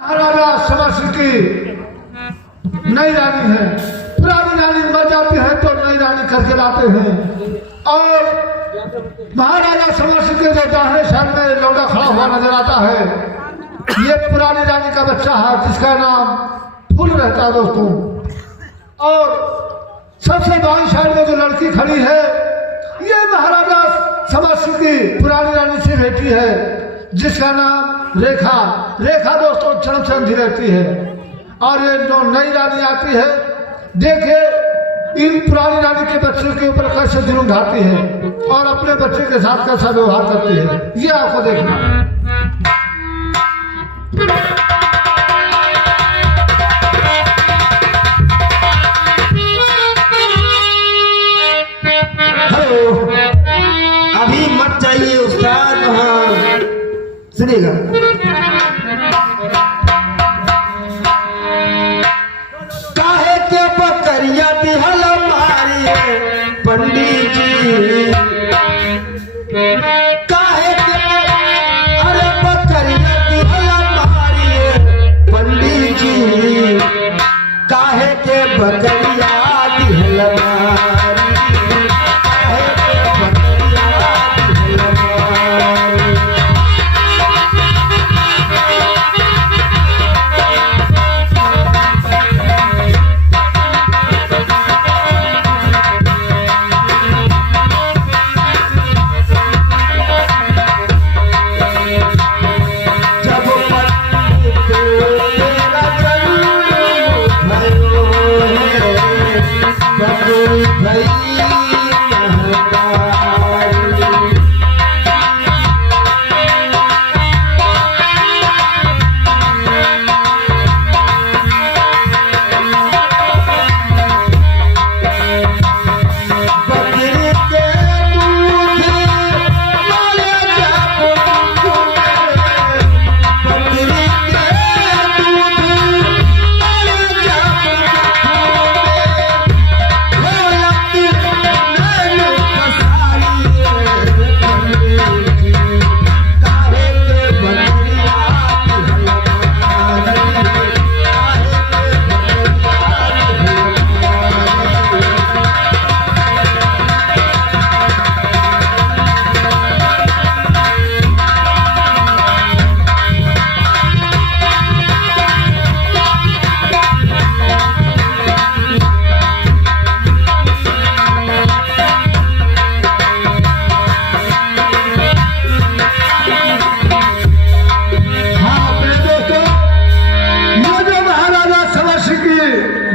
महाराजा समस्त की नई रानी है। पुरानी रानी मर जाती है तो नई रानी करके लाते हैं और महाराजा समस्त के जो दाहिने साइड में लौटा खड़ा हुआ नजर आता है, ये पुरानी रानी का बच्चा है जिसका नाम फूल रहता है दोस्तों। और सबसे बाईं साइड में जो लड़की खड़ी है ये महाराजा समस्त की पुरानी रानी से बेटी है जिसका नाम रेखा। रेखा दोस्तों चरम से अंधी रहती है और ये जो नई रानी आती है देखिए इन पुरानी रानी के बच्चे के ऊपर कैसे जुल्म ढाती है और अपने बच्चे के साथ कैसा व्यवहार करती है, ये आपको देखना है। हेलो, अभी मत जाइए उस्ताद, वहाँ सुनिएगा। काहे के बकरिया दिहल मारी पंडित जी, काहे के अरे बकरिया दिहल मारी पंडित जी, काहे के बकरिया दिहल मारी।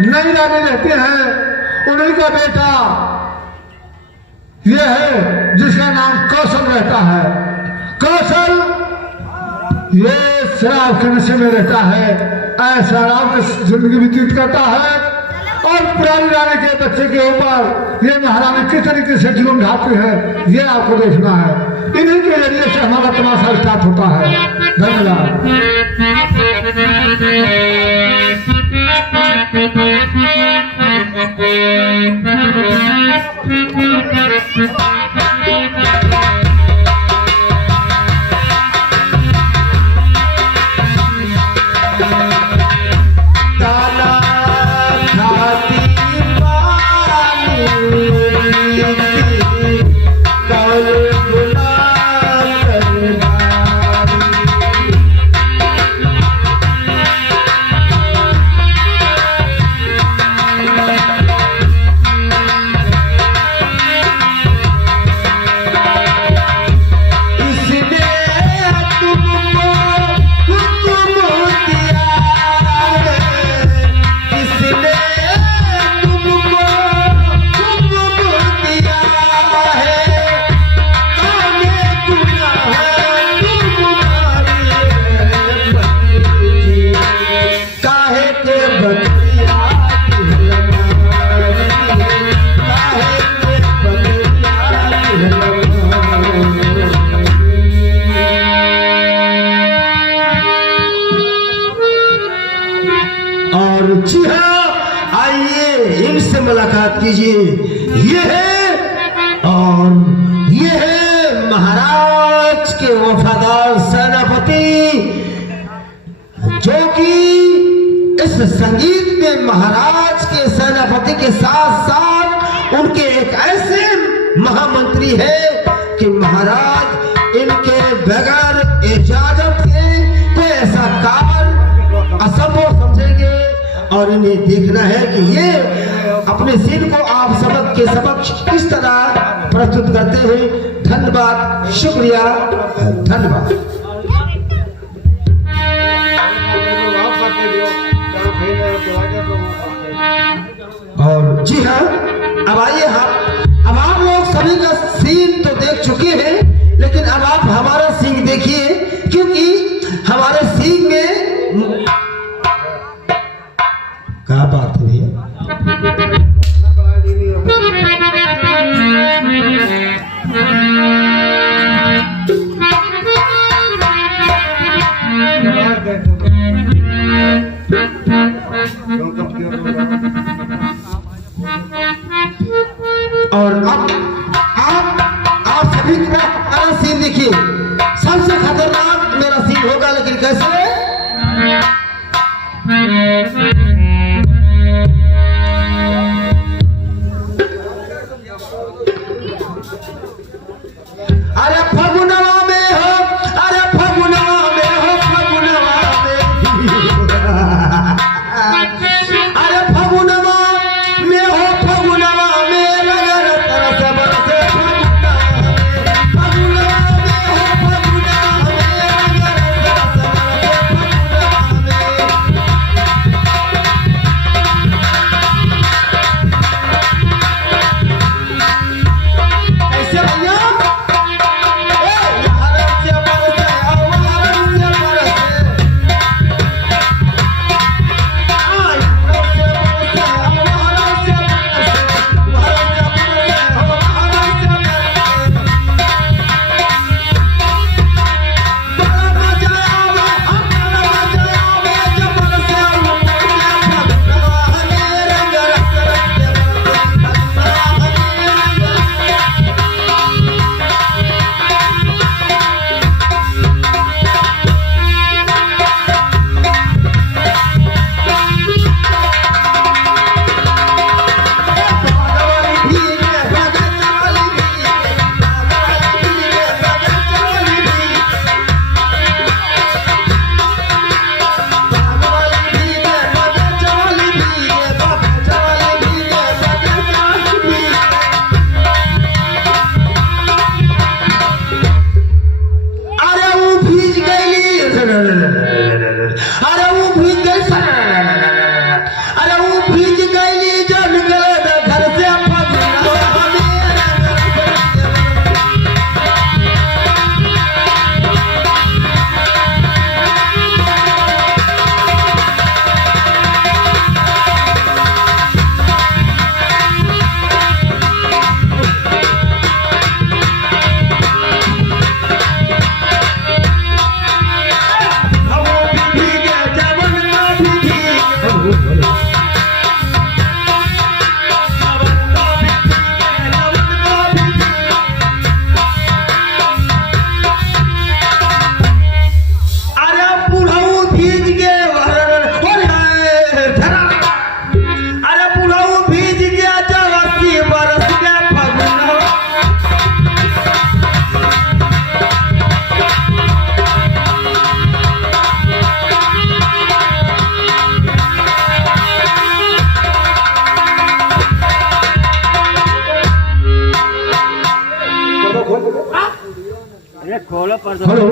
नई रानी रहते हैं उन्हीं का बेटा ये है जिसका नाम कौशल रहता है। कौशल ये शराब के नशे में रहता है, ऐसा शराब में जिंदगी व्यतीत करता है और पुरानी रानी के बच्चे के ऊपर ये महारानी किस तरीके से जुल्म ढाती है ये आपको देखना है। इन्हीं के जरिए से हमारा तमाशा स्टार्ट होता है। धन्यवाद। जी हाँ, आइए इनसे मुलाकात कीजिए। ये है और ये है महाराज के वफादार सेनापति जो कि संगीत में महाराज के सेनापति के साथ साथ उनके एक ऐसे महामंत्री है कि महाराज इनके बगैर इजाजत के कोई ऐसा कार्य असंभव समझेंगे और इन्हें देखना है कि ये अपने सीन को आप सबके समक्ष किस तरह प्रस्तुत करते हैं। धन्यवाद, शुक्रिया, धन्यवाद। और जी हाँ, अब आइए अब आप लोग सभी का सीन तो देख चुके हैं, लेकिन अब आप हमारा सीन देखिए, क्योंकि हमारे सीन में क्या बात है भैया। और अब आप सभी मेरा सीन देखिए। सबसे खतरनाक मेरा सीन होगा, लेकिन कैसे? अरे फगुनवा में हो, अरे फगुनवा में हो, फगुनवा में अरे फगुनवा में हो, फगुनवा में लगर तरस बरसे फगुनवा में हो, फगुनवा में लगर तरस बरसे कैसे भैया? हेलो।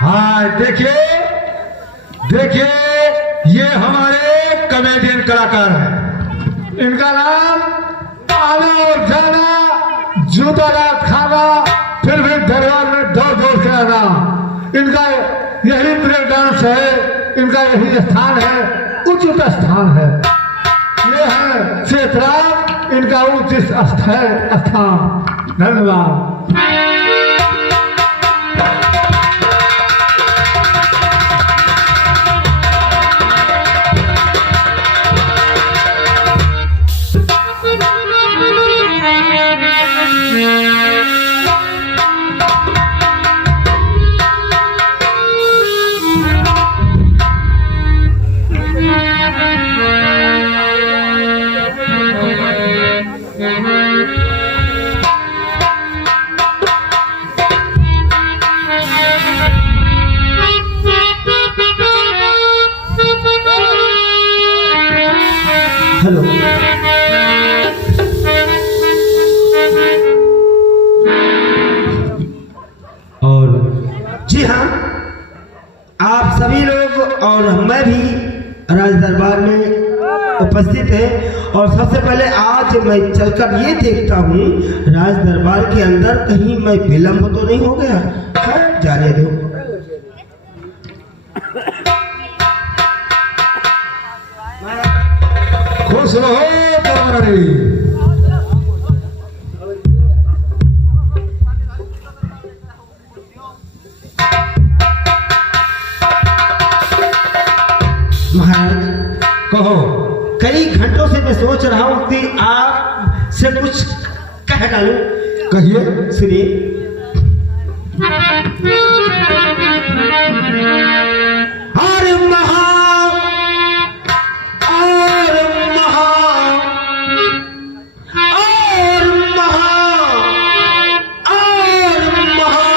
हाँ देखिए ये हमारे कॉमेडियन कलाकार हैं। इनका नाम आना और जाना, जूता रात खाना, फिर भी दरबार में दौड़ के आना, इनका यही ब्रेक डांस है, इनका यही स्थान है, उचित स्थान है। ये है क्षेत्रात, इनका उचित स्थान। धन्यवाद। आप सभी लोग और मैं भी राज दरबार में उपस्थित है। और सबसे पहले आज मैं चलकर ये देखता हूँ राज दरबार के अंदर कहीं मैं विलम्ब तो नहीं हो गया। जाने दो। खुश रहो देवरानी। महाराज कहो। कई घंटों से मैं सोच रहा हूँ कि आप से कुछ कह डालूं। कहिए। सुनिए। और महा और महा और महा और महा।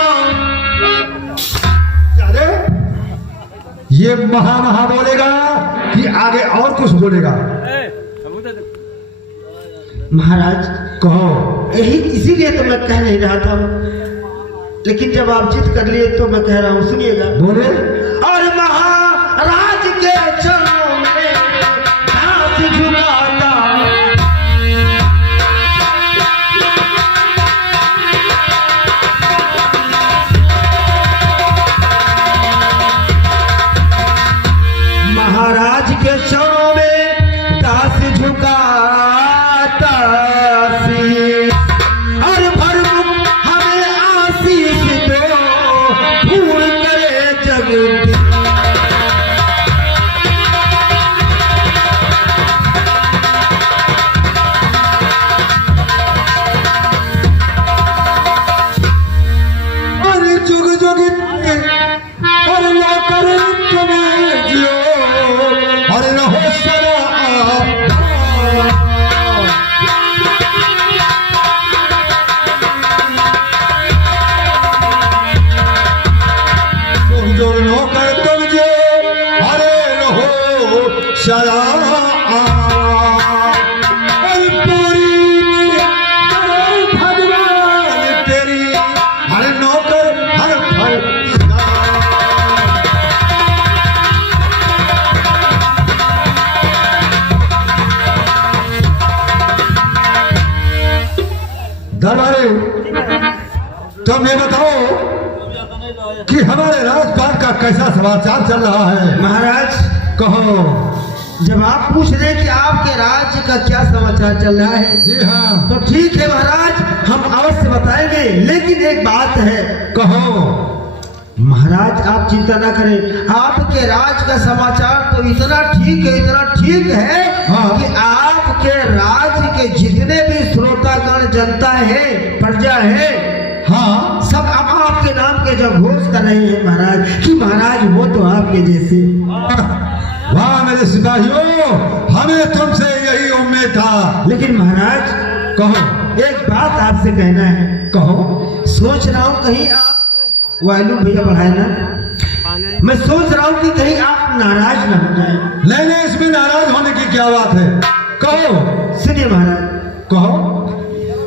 अरे ये महा बोलेगा कि आगे और कुछ बोलेगा? महाराज कहो। यही इसीलिए तो मैं कह नहीं रहा था, लेकिन जब आप जिद कर लिए तो मैं कह रहा हूँ, सुनिएगा। बोले। और महाराज के चरणों में हाथ झुकाता महाराज के चरणों में दास झुकाता सी। और भरमुख हमें आशीष दो, पूर्ण करे जगत। अरे जुग जुग और ला करे तुम्हें जियो, अरे न हो सदा तुम जो नो कर तुम जो, अरे न हो सदा भगवान तेरी हर नौकर हर फल। दरबारी, तुम ये बताओ कि हमारे राजपाट का कैसा समाचार चल रहा है? महाराज कहो। जब आप पूछ रहे कि आपके राज्य का क्या समाचार चल रहा है, जी हाँ। तो ठीक है महाराज, हम अवश्य बताएंगे, लेकिन एक बात है। कहो। महाराज आप चिंता ना करें, आपके राज का समाचार तो इतना ठीक है, इतना ठीक है हाँ। कि आपके राज्य के जितने भी श्रोतागण जनता है, प्रजा है, हाँ। सब अब आपके नाम के जब घोष कर रहे हैं महाराज कि महाराज वो तो आपके जैसे। वाह मेरे सिपाहियों, हमें तुमसे यही उम्मीद था। लेकिन महाराज कहो। एक बात आपसे कहना है। कहो। सोच रहा हूँ कहीं आप वॉल्यूम भैया बढ़ाए ना, मैं सोच रहा हूँ कि कहीं आप नाराज ना हो जाए। नहीं नहीं, इसमें नाराज होने की क्या बात है? कहो। सुनिए महाराज। कहो।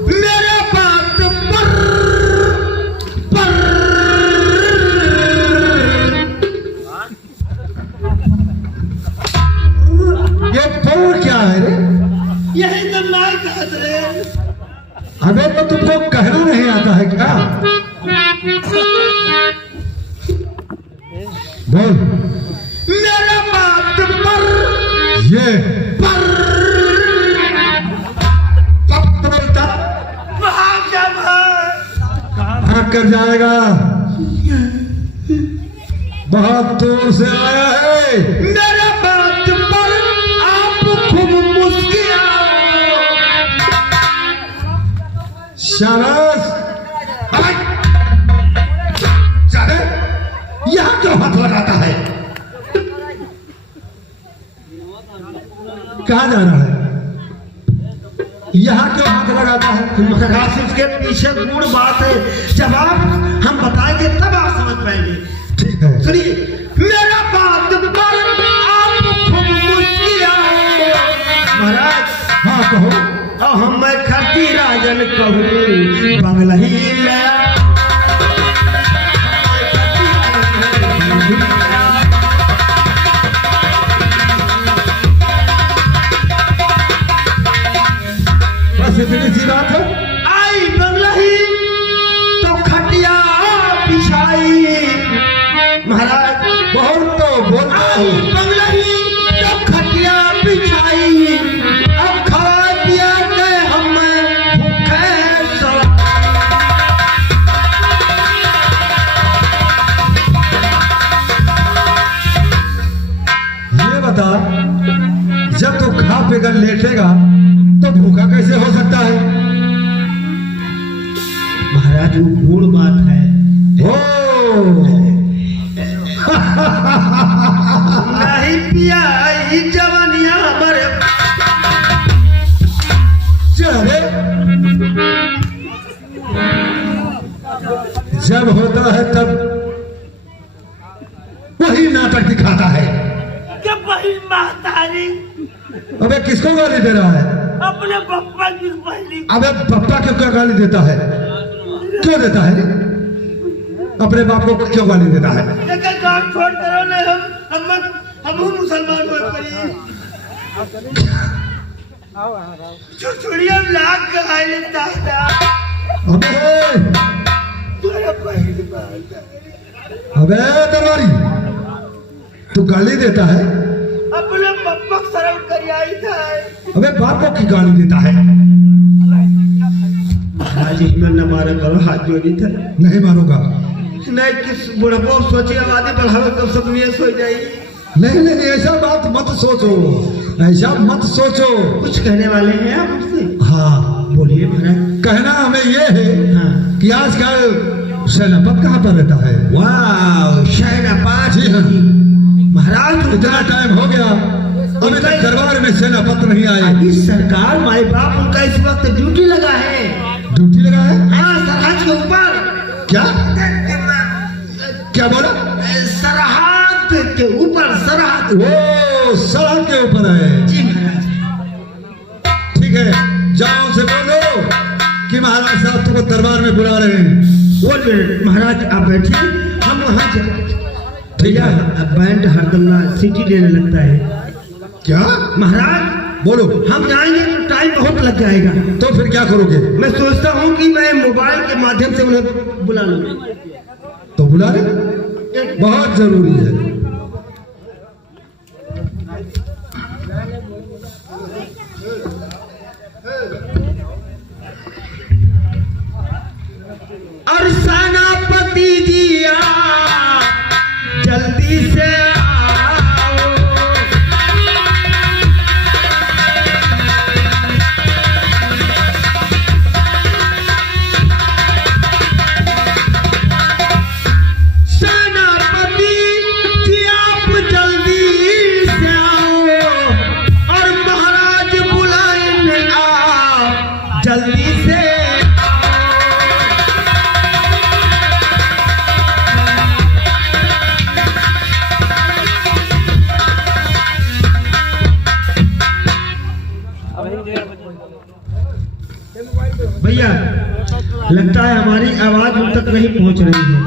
मेरे बात पर ये पर क्या है रे? यही तो मैं कहते रहे। अबे तो तुमको कहना नहीं आता है क्या? बोल। मेरे बात पर ये पर कब बोलता कहाँ कर जाएगा? बहुत दूर से आया है। मेरे बात पर आप खूब मुस्कुराओ। शाबाश। जाने यहाँ क्यों हाथ लगाता है? कहाँ जा रहा है? यहाँ क्यों हाथ लगाता है? महाराज उसके पीछे गुड़ बात है, जब आप हम बताएंगे तब आप समझ पाएंगे। ठीक है। सुनिए। मेरा बात पर आप खूब मुस्कुराओ। महाराज। हाँ कहो। हम मैं खती राजन कहूँ बंगला ही लया। बता, जब तू खा पी कर लेटेगा तो भूखा कैसे हो सकता है? महाराज वो मूड बात है। ओ नहीं पिया ही जवानिया हमारे। चले, जब होता है तब वही नाटक दिखाता है। क्या बहन महतारी अबे किसको गाली दे रहा है? अपने पप्पा की पहली अबे पप्पा क्यों क्या गाली देता है? क्यों देता है? अपने बाप को क्यों गाली देता है? लेकिन काम छोड़ करो ना, हम मुसलमान हो पड़ी चुड़िया लाग गए दादा। अबे तेरा बहन महतारी अबे दरबारी, तू गाली देता है? अपने पप्पा को शर्म कर आई था। अबे बाप को की गाली देता है? महाराज हिम्मत न मारा करो, हाथ जोड़ी था। नहीं मारूंगा। नहीं किस बुढ़ापो सोचे आबादी बढ़ावे कब सब नियत हो जाएगी। नहीं नहीं, ऐसा बात मत सोचो, ऐसा मत सोचो। कुछ कहने वाले हैं आप मुझसे? हाँ बोलिए महाराज। कहना हमें ये है हाँ। कि आजकल सेनापत कहाँ पर रहता है? वाह सेनापत जी हाँ। महाराज इतना टाइम हो गया अभी तक दरबार में सेनापत नहीं आए। अभी सरकार माई बाप उनका इस वक्त ड्यूटी लगा है। ड्यूटी लगा है? हाँ सरहद के ऊपर। क्या क्या बोला? सरहद के ऊपर, सरहद। वो सरहद के ऊपर है। जी महाराज। ठीक है, जाओ से बोलो कि महाराज साहब तुमको दरबार में बुला रहे हैं। वो महाराज आप बैठिए, हम वहाँ ठीक है। बैंड हरदम ना सीटी लेने लगता है। क्या? महाराज बोलो। हम जाएंगे तो टाइम बहुत लग जाएगा। तो फिर क्या करोगे? मैं सोचता हूँ कि मैं मोबाइल के माध्यम से उन्हें बुला लूँ। तो बुला ले, बहुत जरूरी है। और सेनापति जी जल्दी से आओ। सेनापति जी आप जल्दी से आओ और महाराज बुलाएंगे आप जल्दी से। भैया लगता है हमारी आवाज उन तक नहीं पहुंच रही है।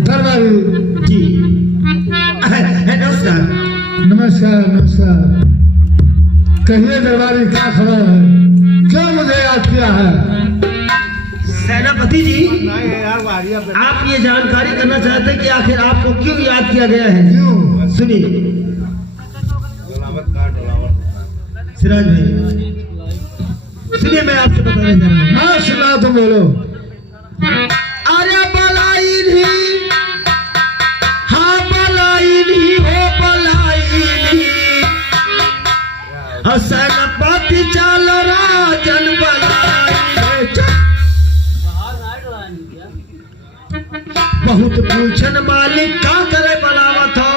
दरबारी जी नमस्कार। नमस्कार नमस्कार। कहिए दरबारी क्या खबर है? क्यों मुझे याद किया है? सेनापति जी आप ये जानकारी करना चाहते हैं कि आखिर आपको क्यों याद किया गया है? क्यों? सुनिए सिराज भाई, सुनिए मैं आपसे बताने जा रहा हूँ। हाँ सुना तो बोलो। अरे बलाई नहीं, हाँ बलाई नहीं हो बलाई नहीं। सेनापति चाल राजन बलाई। बहुत पूछन मालिक का करे बलावत हो।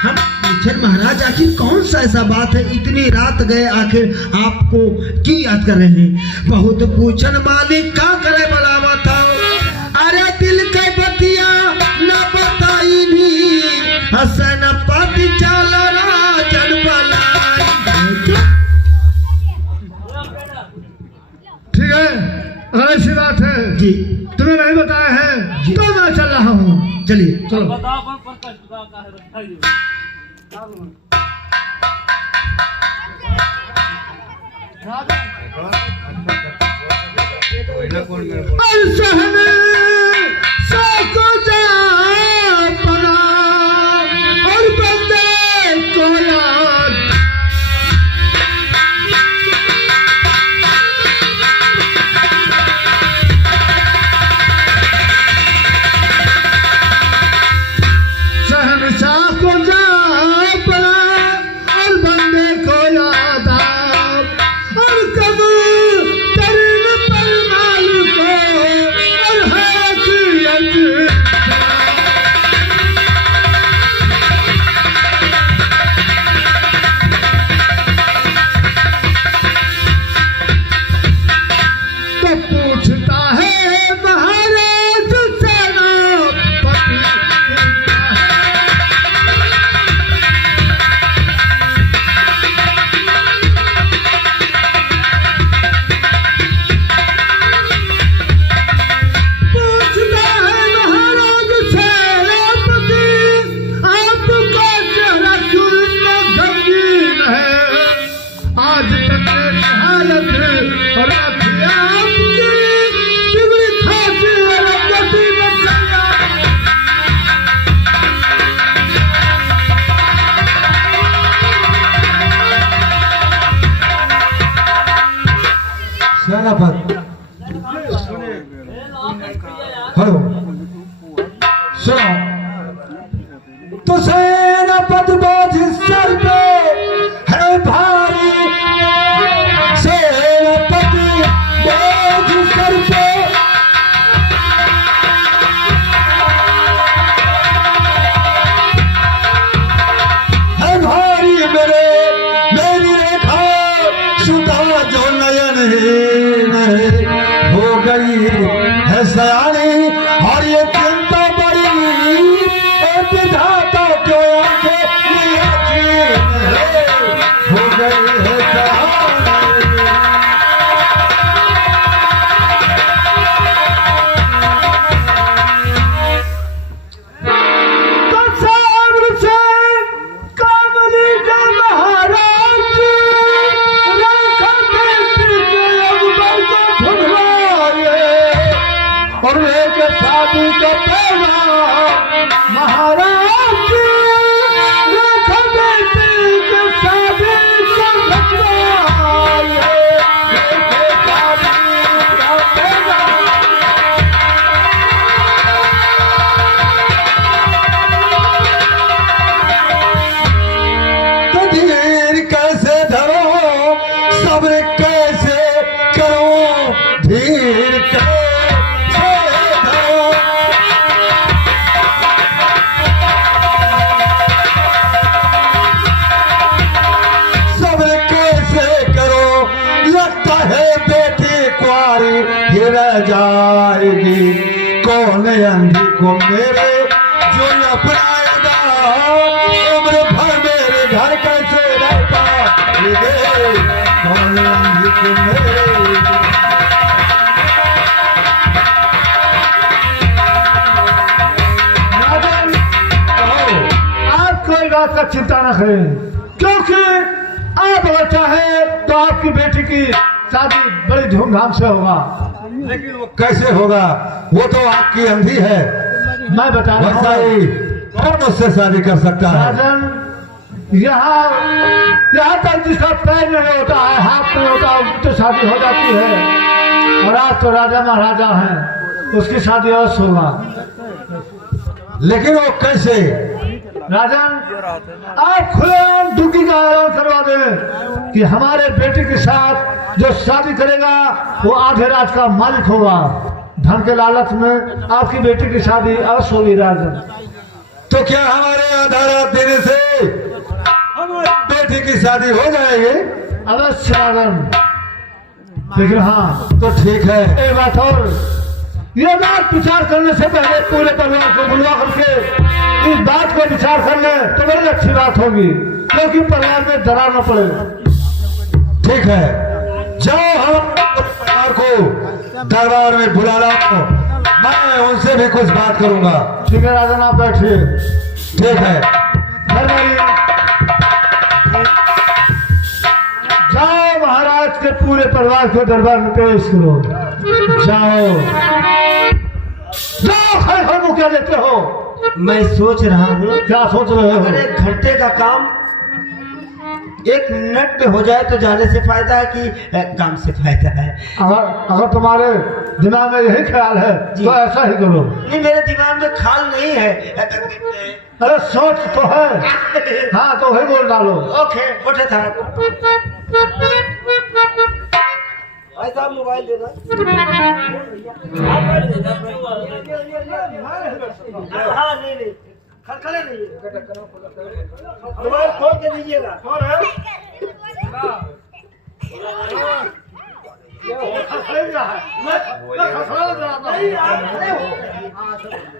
हम पूछन महाराज आखिर कौन सा ऐसा बात है, इतनी रात गए आखिर आपको क्यों याद कर रहे हैं? बहुत पूछन मालिक का करे बलावत हो। अरे दिल के बतिया न बताई नहीं, सेनापति चाल राजन बलाई। ठीक है, अगर ऐसी बात है जी तुम्हें नहीं बताया है जी। तो मैं चल रहा हूँ। चलिए चलो। और सहने सबको जा पड़ा और बंदे को याद। तब पूछता है महाराज सेनापति पूछता है महाराज सेनापति आपका चेहरा क्यों इतना गमगीन है आज तक मेरी हालत और अखियाँ आपकी बिगड़ी खासी और गति में चला। सेनापति हेलो सुनो तो सेनापति बोझ सर पे है भारी सेनापति बोझ सर पे है भारी मेरी रेखा सुधा जो नयन हो गई है सयानी और ये चिंता बड़ी और विधाता क्यों आंखें हो गई है सयानी। तो सागर से कामली के महाराज रेखा देती के अकबर को ढूंढवाए और एक शादी का पैगाम महाराज रेखा देती के शादी को ढूंढवाए एक शादी का पैगाम। तो धीर कैसे धरो सब्र कैसे करो धीर कैसे धरो सब्र कैसे करो लगता है बेटी कुआरी ही रह जाएगी कौन अंधी को मेरे जो अपनाएगा उम्र भर मेरे घर कैसे रह पाएंगे कौन अंधी को मेरे। राजन, आप कोई बात का चिंता न करें क्योंकि आप अगर चाहे तो आपकी बेटी की शादी बड़ी धूमधाम से होगा। लेकिन वो कैसे होगा वो तो आपकी अंधी है मैं बता रहा हूँ वैसाई कौन उससे शादी कर सकता है। राजन यहाँ तक जिसका पैर नहीं होता है हाथ नहीं होता उसकी तो शादी हो जाती है और आज तो राजा महाराजा हैं उसकी शादी अवश्य होगा। लेकिन वो कैसे राजन आप खुलेआम दुखी का ऐलान करवा दें कि हमारे बेटे के साथ जो शादी करेगा वो आधे राज का मालिक होगा। धन के लालच में आपकी बेटी की शादी अवश्य होगी। राजन तो क्या हमारे आधा रात देने से बेटी की शादी हो जाएगी। अवश्य राजन, लेकिन हाँ तो ठीक है एक बात और, ये बात विचार करने से पहले पूरे परिवार को बुलवा करके इस बात को विचार कर ले तो बड़ी अच्छी बात होगी क्योंकि परिवार में दरार न पड़े। ठीक है जाओ हम परिवार को दरबार में बुला लाओ मैं उनसे भी कुछ बात करूंगा। ठीक है राजन आप बैठिए। ठीक है दरबारी जाओ महाराज के पूरे परिवार को दरबार में पेश करो। जाओ जाओ खड़े हो मुँह क्या देते हो। मैं सोच रहा हूँ क्या सोच रहे हो। अगर एक घंटे का काम एक मिनट में हो जाए तो जाने से फायदा है कि काम से फायदा है। अगर तुम्हारे दिमाग में यही ख्याल है जी। तो ऐसा ही करो। नहीं मेरे दिमाग में ख्याल नहीं है। अरे सोच तो है। हाँ तो वही बोल डालो। ओके उठे था भाई साहब मोबाइल देना। हाँ नहीं खड़खड़े नहीं मोबाइल खोल के दीजिएगा।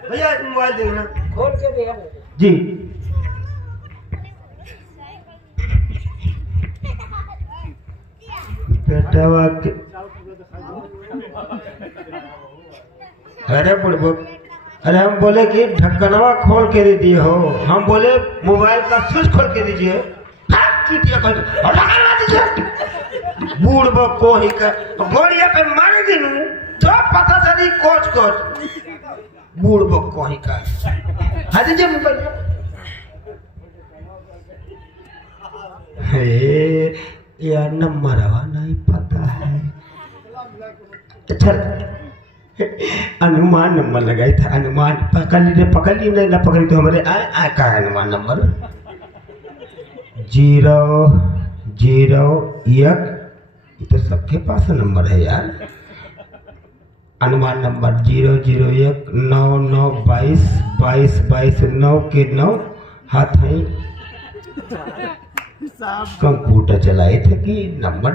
भैया मोबाइल देखना जी बेटवा के अरे बुढ़बो अरे हम बोले कि ढक्कनवा खोल के दे दिए हो, हम बोले मोबाइल का स्विच खोल के दीजिए, बुढ़बो को ही का गोड़िया पे मार दिनू तो पता चली कोच कोच बुढ़बो को ही का हाजी जी मोबाइल हे यार नंबरवा नहीं पता है। चल अनुमान नंबर लगाई था, अनुमान पकड़ ली नहीं ना पकड़ी तो हमारे आ का अनुमान नंबर 001 ये तो सबके पास नंबर है यार। अनुमान नंबर 001 9922 22 9 के 9 हाथ है। कंप्यूटर चलाए थे कि नंबर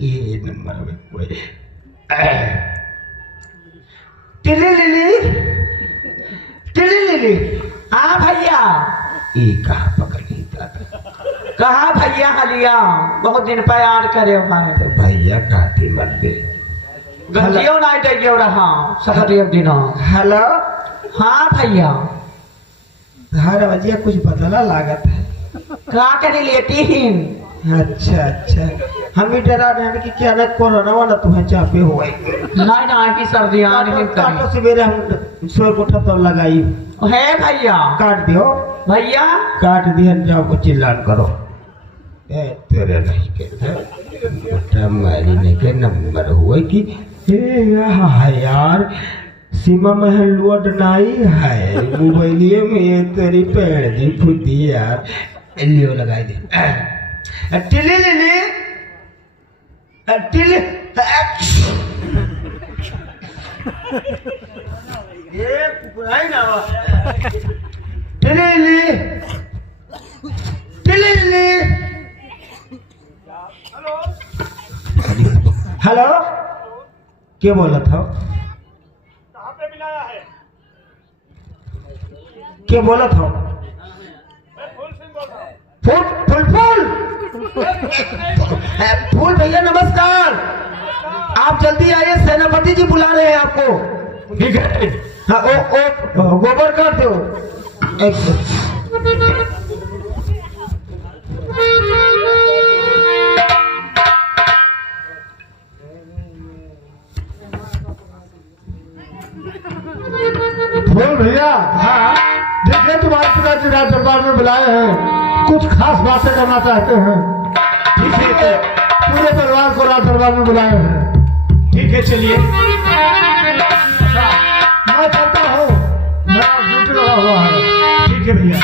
ये नंबर में कोई टिली हाँ भैया ये कहाँ पकड़ ली था कहा भैया हलिया बहुत दिन पे याद करे भाई तो भैया कहती मत दे गलियो नहीं देगियो रहा सकरियो दिन हेलो हाँ भैया हर बजिया कुछ बदला लागत है कहा करे लेती ही अच्छा अच्छा हम भी डरा रहे हैं कि क्या ना कोरोना वाला तुम्हें चापे हुआ नहीं ना की सर्दी आ रही काटो सवेरे हम सोए को ठप लगाई है भैया काट दियो भैया काट दिया जाओ को चिल्लान करो ए तेरे नहीं के मारी के नंबर हुआ कि यार सीमा में लुअट नहीं है मोबाइलिए में तेरी पैर दी फुदी यार लियो लगाई दे टिली लिली टिली ये पुराई ना Tilly lily Tilly lily hello क्या बोला था कहाँ पे मिलाया है? क्या बोला था मैं फूल सिंह बोल रहा हूँ। फूल भैया नमस्कार, आप जल्दी आइए, सेनापति जी बुला रहे हैं आपको। ठीक है हाँ ओ गोबर कर दो फूल भैया हाँ देखिए तुम्हारे पिताजी राज दरबार में बुलाए हैं, कुछ खास बातें करना चाहते हैं। ठीक है पूरे परिवार को राज दरबार में बुलाए हैं। ठीक है चलिए। मैं चलता हूँ, मेरा ड्यूटी लगा हुआ है। ठीक है भैया।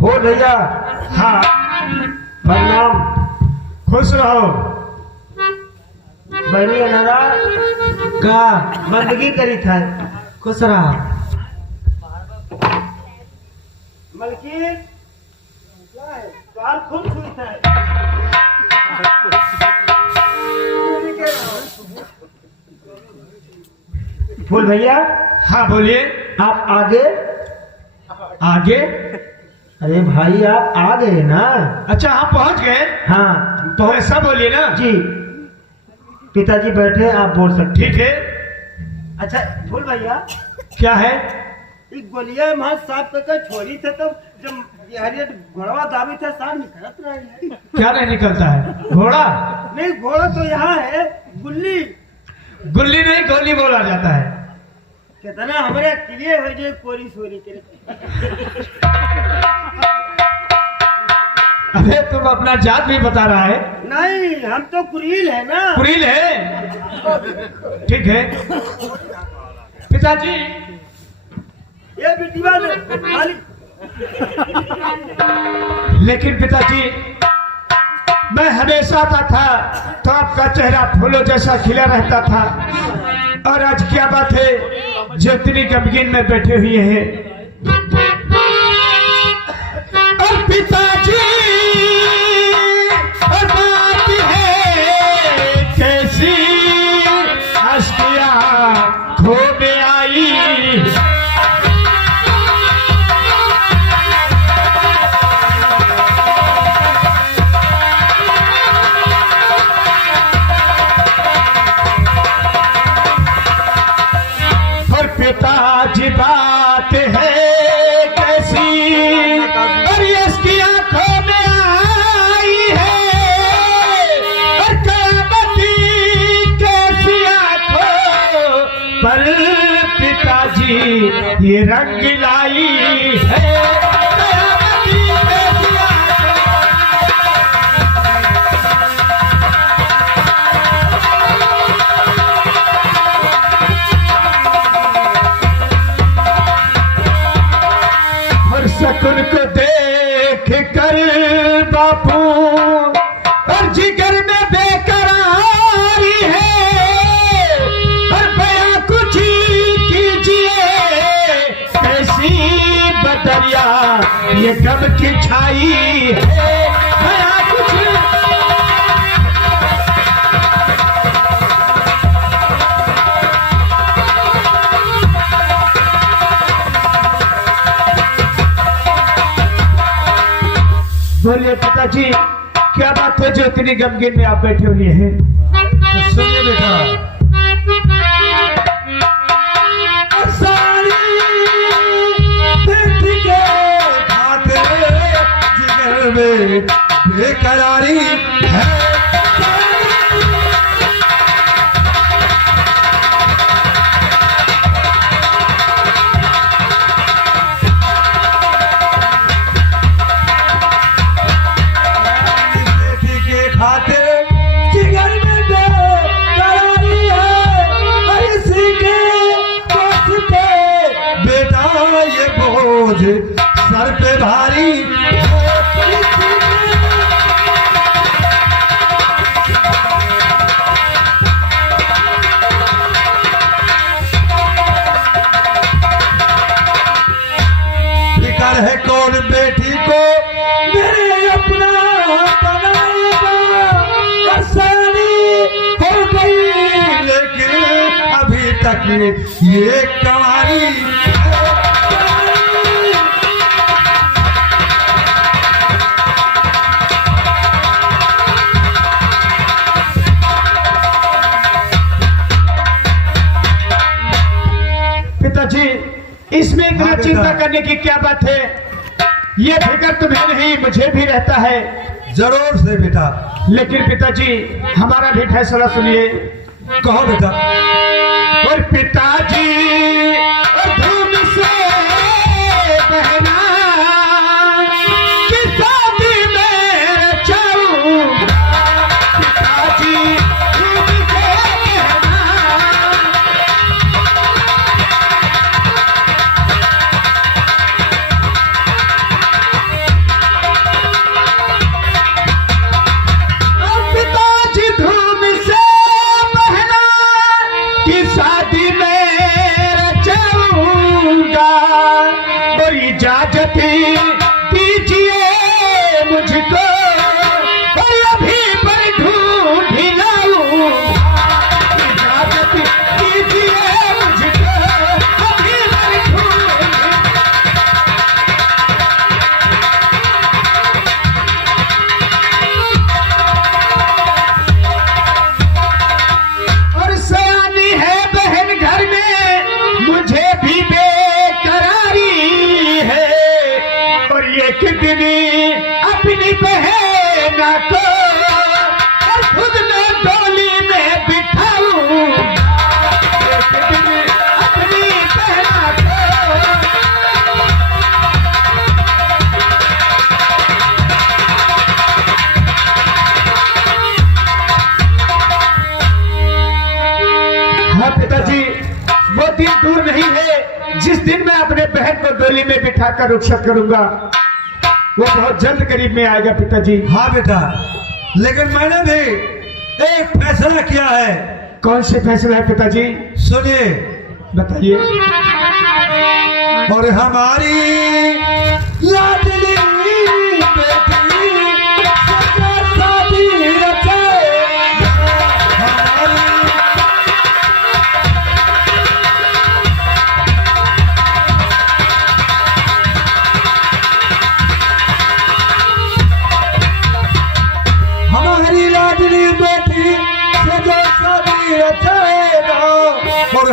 फूल भैया हाँ प्रणाम। खुश रहो। बनी अनारा का बंदगी करी था खुश रहा मलकी बाल खूब खुश है। फूल भैया हाँ बोलिए। आप आगे आगे? अरे भाई आप आ गए ना। अच्छा हम पहुंच गए। हाँ तो ऐसा बोलिए ना। जी पिताजी बैठे आप बोल सकते। ठीक है। अच्छा फूल भैया क्या है? एक गोलिया वहाँ साफ करके छोड़ी थे तो जब हरियर घोड़वा दाबी था साफ निकलत रही। क्या नहीं निकलता है? घोड़ा? नहीं घोड़ा तो यहाँ है, गुल्ली गुल्ली नहीं गोली बोला जाता है। कितना हमारे क्लियर हो जाए कोरी सोरी के। अरे तुम अपना जात भी बता रहा है। नहीं हम तो कुरील है ना। कुरील है? ठीक है पिताजी। ये बिटिया ने खाली लेकिन पिताजी मैं हमेशा आता था तो आपका चेहरा फूलों जैसा खिला रहता था, और आज क्या बात है जो इतनी गमगीन में बैठे हुए हैं। और पिताजी और बात है कैसी अश्कियाँ खो में आई। और पिताजी बात है कैसी और ये इसकी आंखों में आई है और कयामती कैसी आंखों पर पिताजी ये रंग लाई है। कयामती कैसी और शकुन को देख कर बापू और जिगर में बेकरारी है और बया कुछ कीजिए कैसी बदरिया ये गम की छाई है। बया कुछ बोलिए पिताजी, क्या बात है जो इतनी गमगीन में आप बैठे हुए हैं? तो सुनिए बेटा, सारी बेटी के खातिर जिगर में बेकरारी है। बेटी के खातिर जिगर में बेकरारी है और इसी के वास्ते बेटा ये बोझ सर पे भारी है। फिकर है कौन बेटी को मेरे अपना बनाएगा। आसानी हो गई लेकिन अभी तक ये कवारी पिताजी, इसमें इतना हाँ, बेटा। चिंता करने की क्या बात है? ये फिक्र तुम्हें नहीं मुझे भी रहता है। जरूर से बेटा। लेकिन पिताजी हमारा भी फैसला सुनिए। कहो बेटा। और पिताजी और धूम से बहना की शादी में जाऊंगा। पिताजी धूम से बहना और पिताजी धूम से बहना की शादी में जाऊंगा। और इजाजत दीजिए मुझको और अभी पर ढूंढ लाऊंगा। इजाजत दीजिए मुझको अभी पर ढूंढ और सयानी है बहन घर में मुझे भी बेकरारी है। और एक दिन अपनी बहना को और खुद में डोली में बिठाऊं। एक दिन अपनी बहना को हाँ पिताजी, वो दिन दूर नहीं है जिस दिन मैं अपने बहन को डोली में बिठाकर रुखसत करूंगा। वो बहुत जल्द करीब में आएगा पिताजी। हाँ बेटा, लेकिन मैंने भी एक फैसला किया है। कौन से फैसला है पिताजी? सुनिए। बताइए। और हमारी लाडली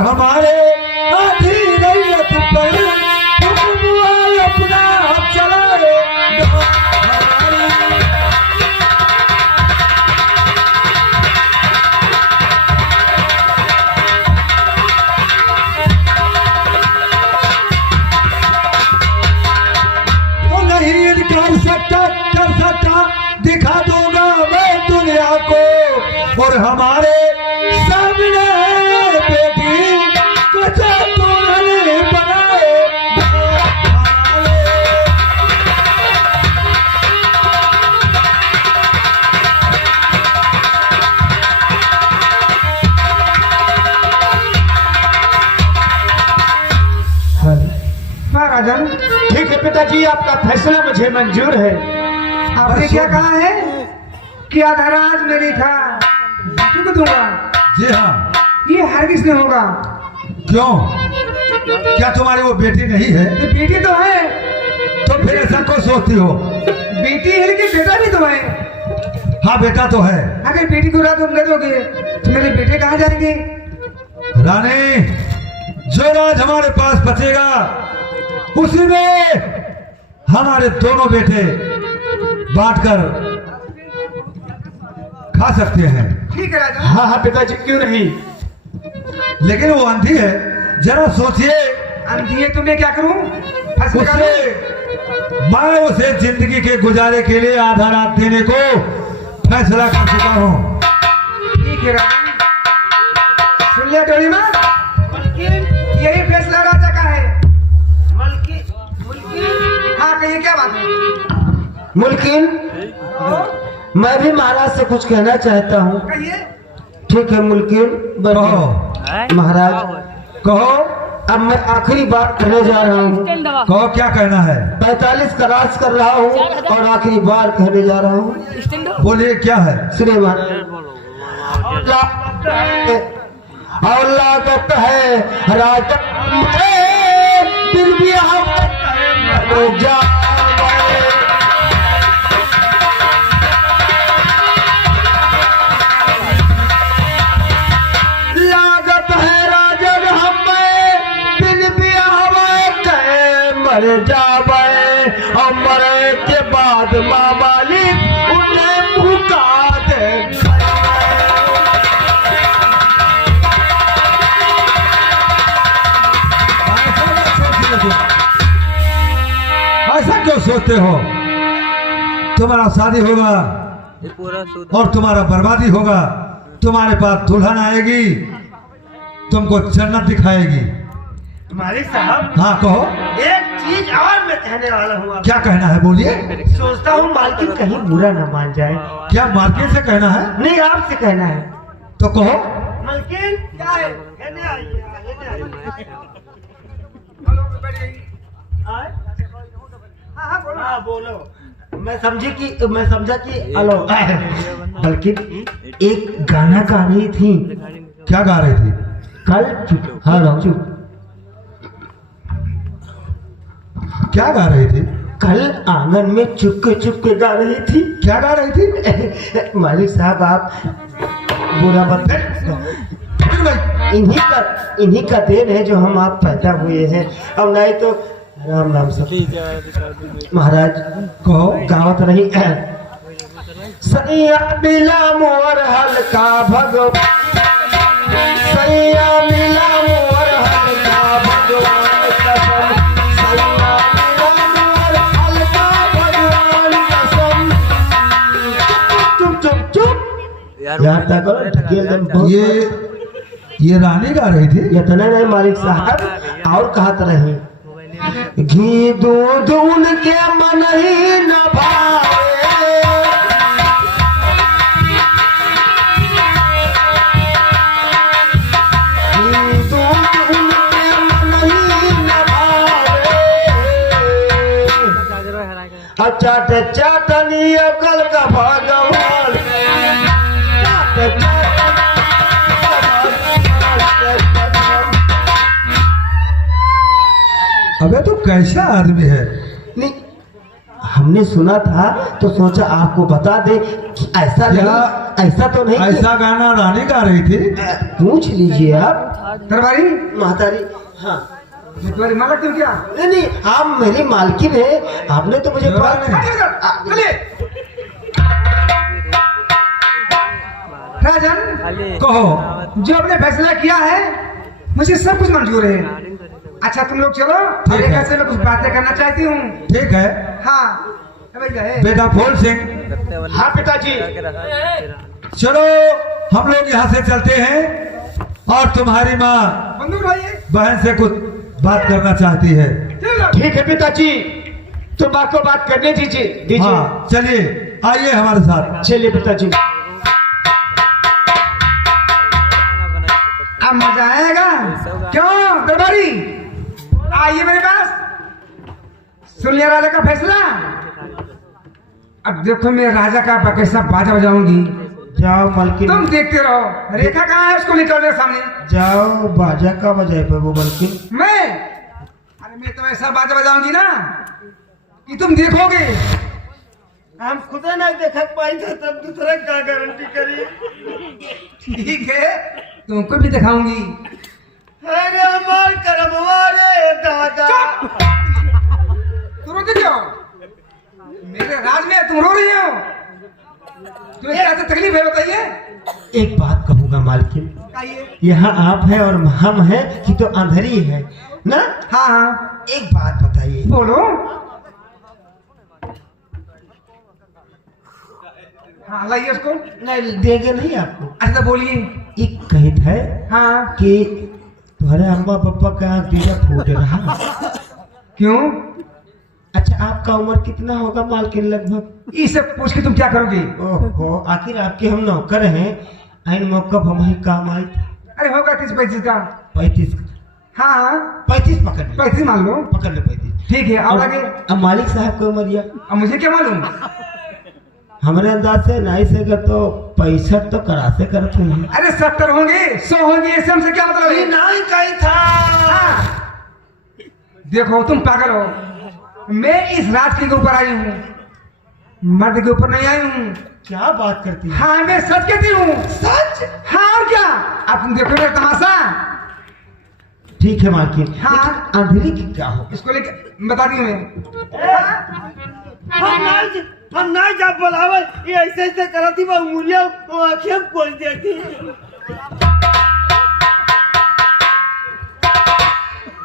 हमारे आधी रैयत पर हुक्म अपना चलाए तो नहीं इनकार कर सकता दिखा दूंगा मैं दुनिया को और हमारे सामने बेटी कुछ दुल्हन बनाए महाराजन ठीक है पिताजी, आपका फैसला मुझे मंजूर है। आपने क्या कहा है कि आधाराज मेरी था चुक दूंगा? जी हाँ। ये हरगिज नहीं होगा। क्यों? क्या तुम्हारी वो बेटी नहीं है? ये बेटी तो है। तो फिर ऐसा क्यों सोचती हो? बेटी है लेकिन बेटा भी तो है। हाँ बेटा तो है। अगर बेटी को रात तुम दे दोगे तो मेरे बेटे कहाँ जाएंगे? रानी, जो राज हमारे पास बचेगा उसी में हमारे दोनों बेटे बांटकर खा सकते हैं। ठीक है राजा। हाँ हाँ पिताजी, क्यों नहीं। लेकिन वो अंधी है, जरा सोचिए। अंधी है तो मैं क्या करूं? फंस लगा उसे लूं? मैं उसे जिंदगी के गुजारे के लिए आधा रात देने को फैसला कर चुका हूँ। ठीक है राजा। सुन लिया डोरी माँ, यही फैसला राजा का है। हाँ कहिए, क्या बात है? मुल्किन, मैं भी महाराज से कुछ कहना चाहता हूँ। कहिए। ठीक है मुल्किन, कहो महाराज कहो अब मैं आखिरी बात कहने जा रहा हूँ। कहो, क्या कहना है? 45 का राज कर रहा हूँ और आखिरी बार कहने जा रहा हूँ। बोलिए क्या है? सुनिए बात। और लागत है राजा दिल भी हम जा लागत है राजन हमें दिल भी हमें मर जावे और मरे के बाद माँ मालिक उन्हें भुका दे। ऐसा क्यों सोचते हो? तुम्हारा शादी होगा और तुम्हारा बर्बादी होगा। तुम्हारे पास दुल्हन आएगी, तुमको जन्नत दिखाएगी। मालिक साहब, हाँ कहो, एक चीज और मैं कहने वाला हूँ आपको। क्या कहना है? बोलिए। सोचता हूँ मालकिन कहीं बुरा ना मान जाए। क्या मार्केट से कहना है? नहीं, आपसे कहना है। तो कहो। मालकिन क्या है? कहने आइए, कहने आइए। आए? हाँ बोलो। मैं समझा कि हेलो, बल्कि एक गाना गा रही थी। क्या गा रही थी? कल चुप, हाँ चुप। क्या गा रही थी? कल आंगन में चुपके गा रही थी। क्या गा रही थी? मालिक साहब आप बुरा मत, इन्हीं का देन है जो हम आप पैदा हुए हैं। और नहीं तो राम नाम से महाराज कहो। गावत रही सैया मिला मोर हल्का भगवान, सैया मिला मोर हल्का भगवान कसम, सैया मिला मोर हल्का भगवान कसम। चुप यार तक ये रानी गा रही थी। इतना नहीं मालिक साहब, और कहा रही घी दूध उनके मन ही न भावे, घी दूध उनके मन ही न भावे। चाट चाटनी कल का भगवान, अबे तो कैसा आदमी है? नहीं हमने सुना था तो सोचा आपको बता दे कि ऐसा नहीं, ऐसा तो नहीं कि- ऐसा गाना रानी गा रही थी। पूछ लीजिए आप दरबारी महतारी। हाँ तुम्हारी माला क्यों क्या? नहीं नहीं, आप मेरी मालकिन है, आपने तो मुझे राजन, कहो। जो आपने फैसला किया है मुझे सब कुछ मंजूर है। अच्छा तुम लोग चलो, ठीक है। से मैं कुछ बातें करना चाहती हूँ। ठीक है हाँ भैया है। बेटा फूल सिंह, हाँ पिताजी। चलो हम लोग यहाँ से चलते हैं और तुम्हारी माँ बंधु भाई बहन से कुछ बात करना चाहती है। ठीक है पिताजी, तुम माँ को बात करने दीजिए। हाँ चलिए, आइए हमारे साथ। चलिए पिताजी। अब मजा आएगा। क्यों दरबारी, आइए मेरे पास, सुन लिया राजा का फैसला। अब देखो मैं राजा का कैसा बाजा बजाऊंगी। जाओ मालकिन, तुम देखते रहो। रेखा कहाँ है, उसको निकलने सामने। जाओ बाजा का बजाय पे वो मालकिन। अरे मैं तो ऐसा बाजा बजाऊंगी ना कि तुम देखोगे। हम खुद नहीं देखा पाई थे, तब दूसरा क्या गारंटी करी? ठीक है, तुमको भी दिखाऊंगी। अरे हमार करम हमारे दादा। तुम रोते क्यों? मेरे राज में तुम रो रही हो। तुम्हें क्या तकलीफ है बताइए। एक बात कहूँगा मालकिन, कहिए। यहाँ आप है और हम है कि तो अंधेरी है ना? हाँ हाँ एक बात बताइए। बोलो। हाँ लाइए उसको। नहीं देंगे नहीं आपको। अच्छा तो बोलिए। एक कहत है हाँ कि तुम्हारे अम्मा पापा का दीदा फूट रहा। क्यों? अच्छा आपका उम्र कितना होगा मालकिन लगभग? ये सब पूछ के तुम क्या करोगे? ओहो, आखिर आपके हम नौकर हैं, आइन मौका हमारे काम आए। अरे होगा 30-35 का। 35। हाँ हाँ 35 पकड़ लो, 35 मान लो। पकड़ लो 35। ठीक है, और आगे? अब मालिक साहब की उम्र या अब मुझे क्या मालूम? हमारे अंदाज से नहीं से कर तो 65 तो करा से करते हैं। अरे 70 होंगे, 100 होंगे, इससे हमसे क्या मतलब है? नहीं कही था। हाँ। देखो तुम पागल हो, मैं इस राज के ऊपर आई हूँ, मर्द के ऊपर नहीं आई हूँ। क्या बात करती है? हाँ मैं सच कहती हूँ। सच? हाँ और क्या, अब तुम देखो मेरा तमाशा। ठीक है मालकिन। हाँ। लेकिन अंधेरी की क्या हो? इसको लेकर बता दी मैं। हम नहीं जब बोलावे, ये ऐसे ऐसे करती वो मुरिया आँखें खोल देती।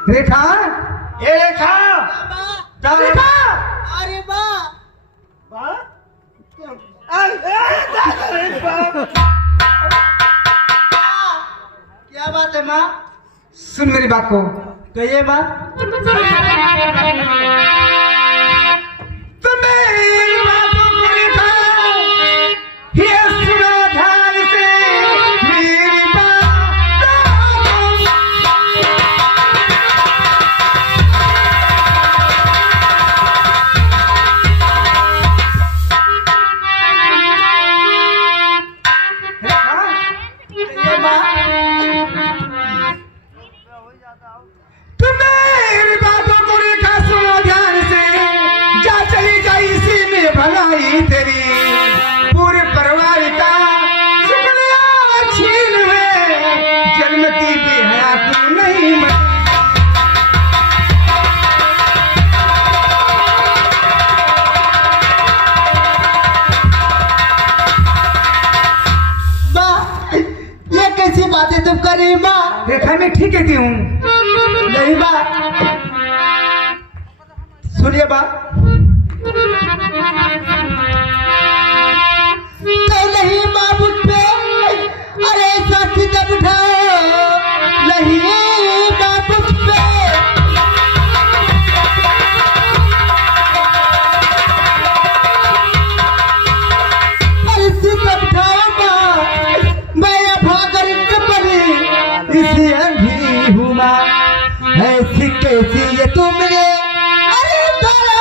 रेखा, ए रेखा, रेखा, अरे बा क्या बात है माँ? सुन मेरी बात को। कहिए माँ। मेरी बातों को रेखा, ये सुनो ध्यान से मेरी मेरी बातों को रेखा सुनो ध्यान से, जा चली जाई इसी में भलाई तेरी, पूरे परिवार का शुक्रिया छीन में, जन्मती बेहया तू नहीं मर। ये कैसी बातें तुम कर रही माँ? रेखा मैं ठीक कहती हूँ। नहीं माँ, सुनिए बात। नहीं माँ मुझ पे, अरे साथी तब उठाओ, नहीं माँ मुझ पे। अरे तब उठाओ माँ, मैं भागर कपड़े इसी अंधी हूँ माँ, ऐसी कैसी ये तुमने, अरे बाला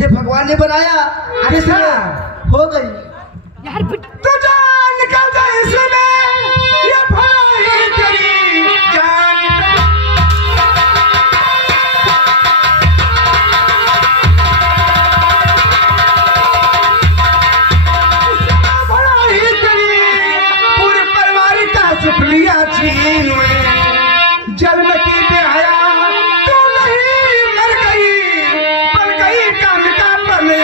तुझे भगवान ने बनाया। अरे सर हो गई। तो जान निकल जाए इसमें ये भलाई तेरी जान भलाई तेरी पूरे परिवार का सुख लिया छीन में जन्म की बेहया तू नहीं मर गई बन गई काम का बने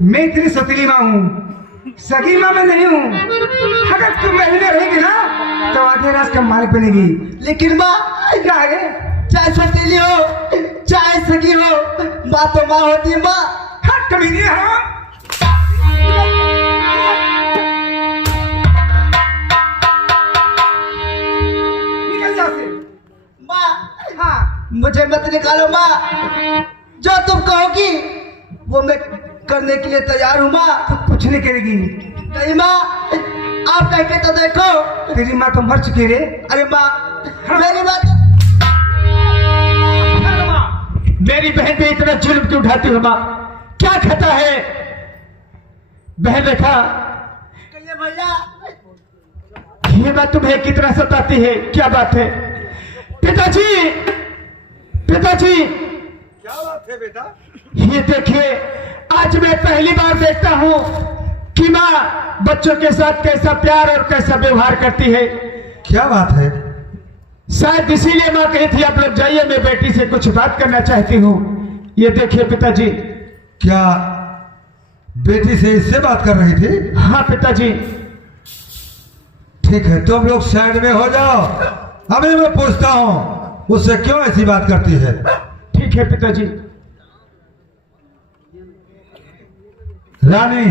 मैं इतनी सतीली माँ हूँ, सगी माँ मैं नहीं हूँ। अगर तुम महीने रहेगी ना तो आधे रात का माल बनेगी। लेकिन माँ क्या है? चाहे सतीली हो चाहे सगी हो, माँ तो माँ होती है। माँ हट कमीनी हम निकल जाओ से। माँ हाँ मुझे मत निकालो माँ, जो तुम कहोगी वो मैं करने के लिए तैयार हूँ माँ। तो कुछ नहीं करेगी। नहीं माँ, आप कह के तो देखो। तेरी माँ तो मर चुकी रे। अरे माँ मेरी बात मेरी बहन पे इतना जुल्म क्यों उठाती हो माँ? क्या खता है? बहन रेखा, भैया ये बात तुम्हें कितना सताती है? क्या बात है? पिताजी, पिताजी, क्या बात है बेटा? ये देखिए, आज मैं पहली बार देखता हूँ कि माँ बच्चों के साथ कैसा प्यार और कैसा व्यवहार करती है। क्या बात है? शायद इसीलिए माँ कही थी आप लोग जाइए, मैं बेटी से कुछ बात करना चाहती हूँ। ये देखिए पिताजी। क्या बेटी से इससे बात कर रही थी? हाँ पिताजी। ठीक है, तुम लोग साइड में हो जाओ, अभी मैं पूछता हूँ उससे क्यों ऐसी बात करती है। ठीक है पिताजी। रानी,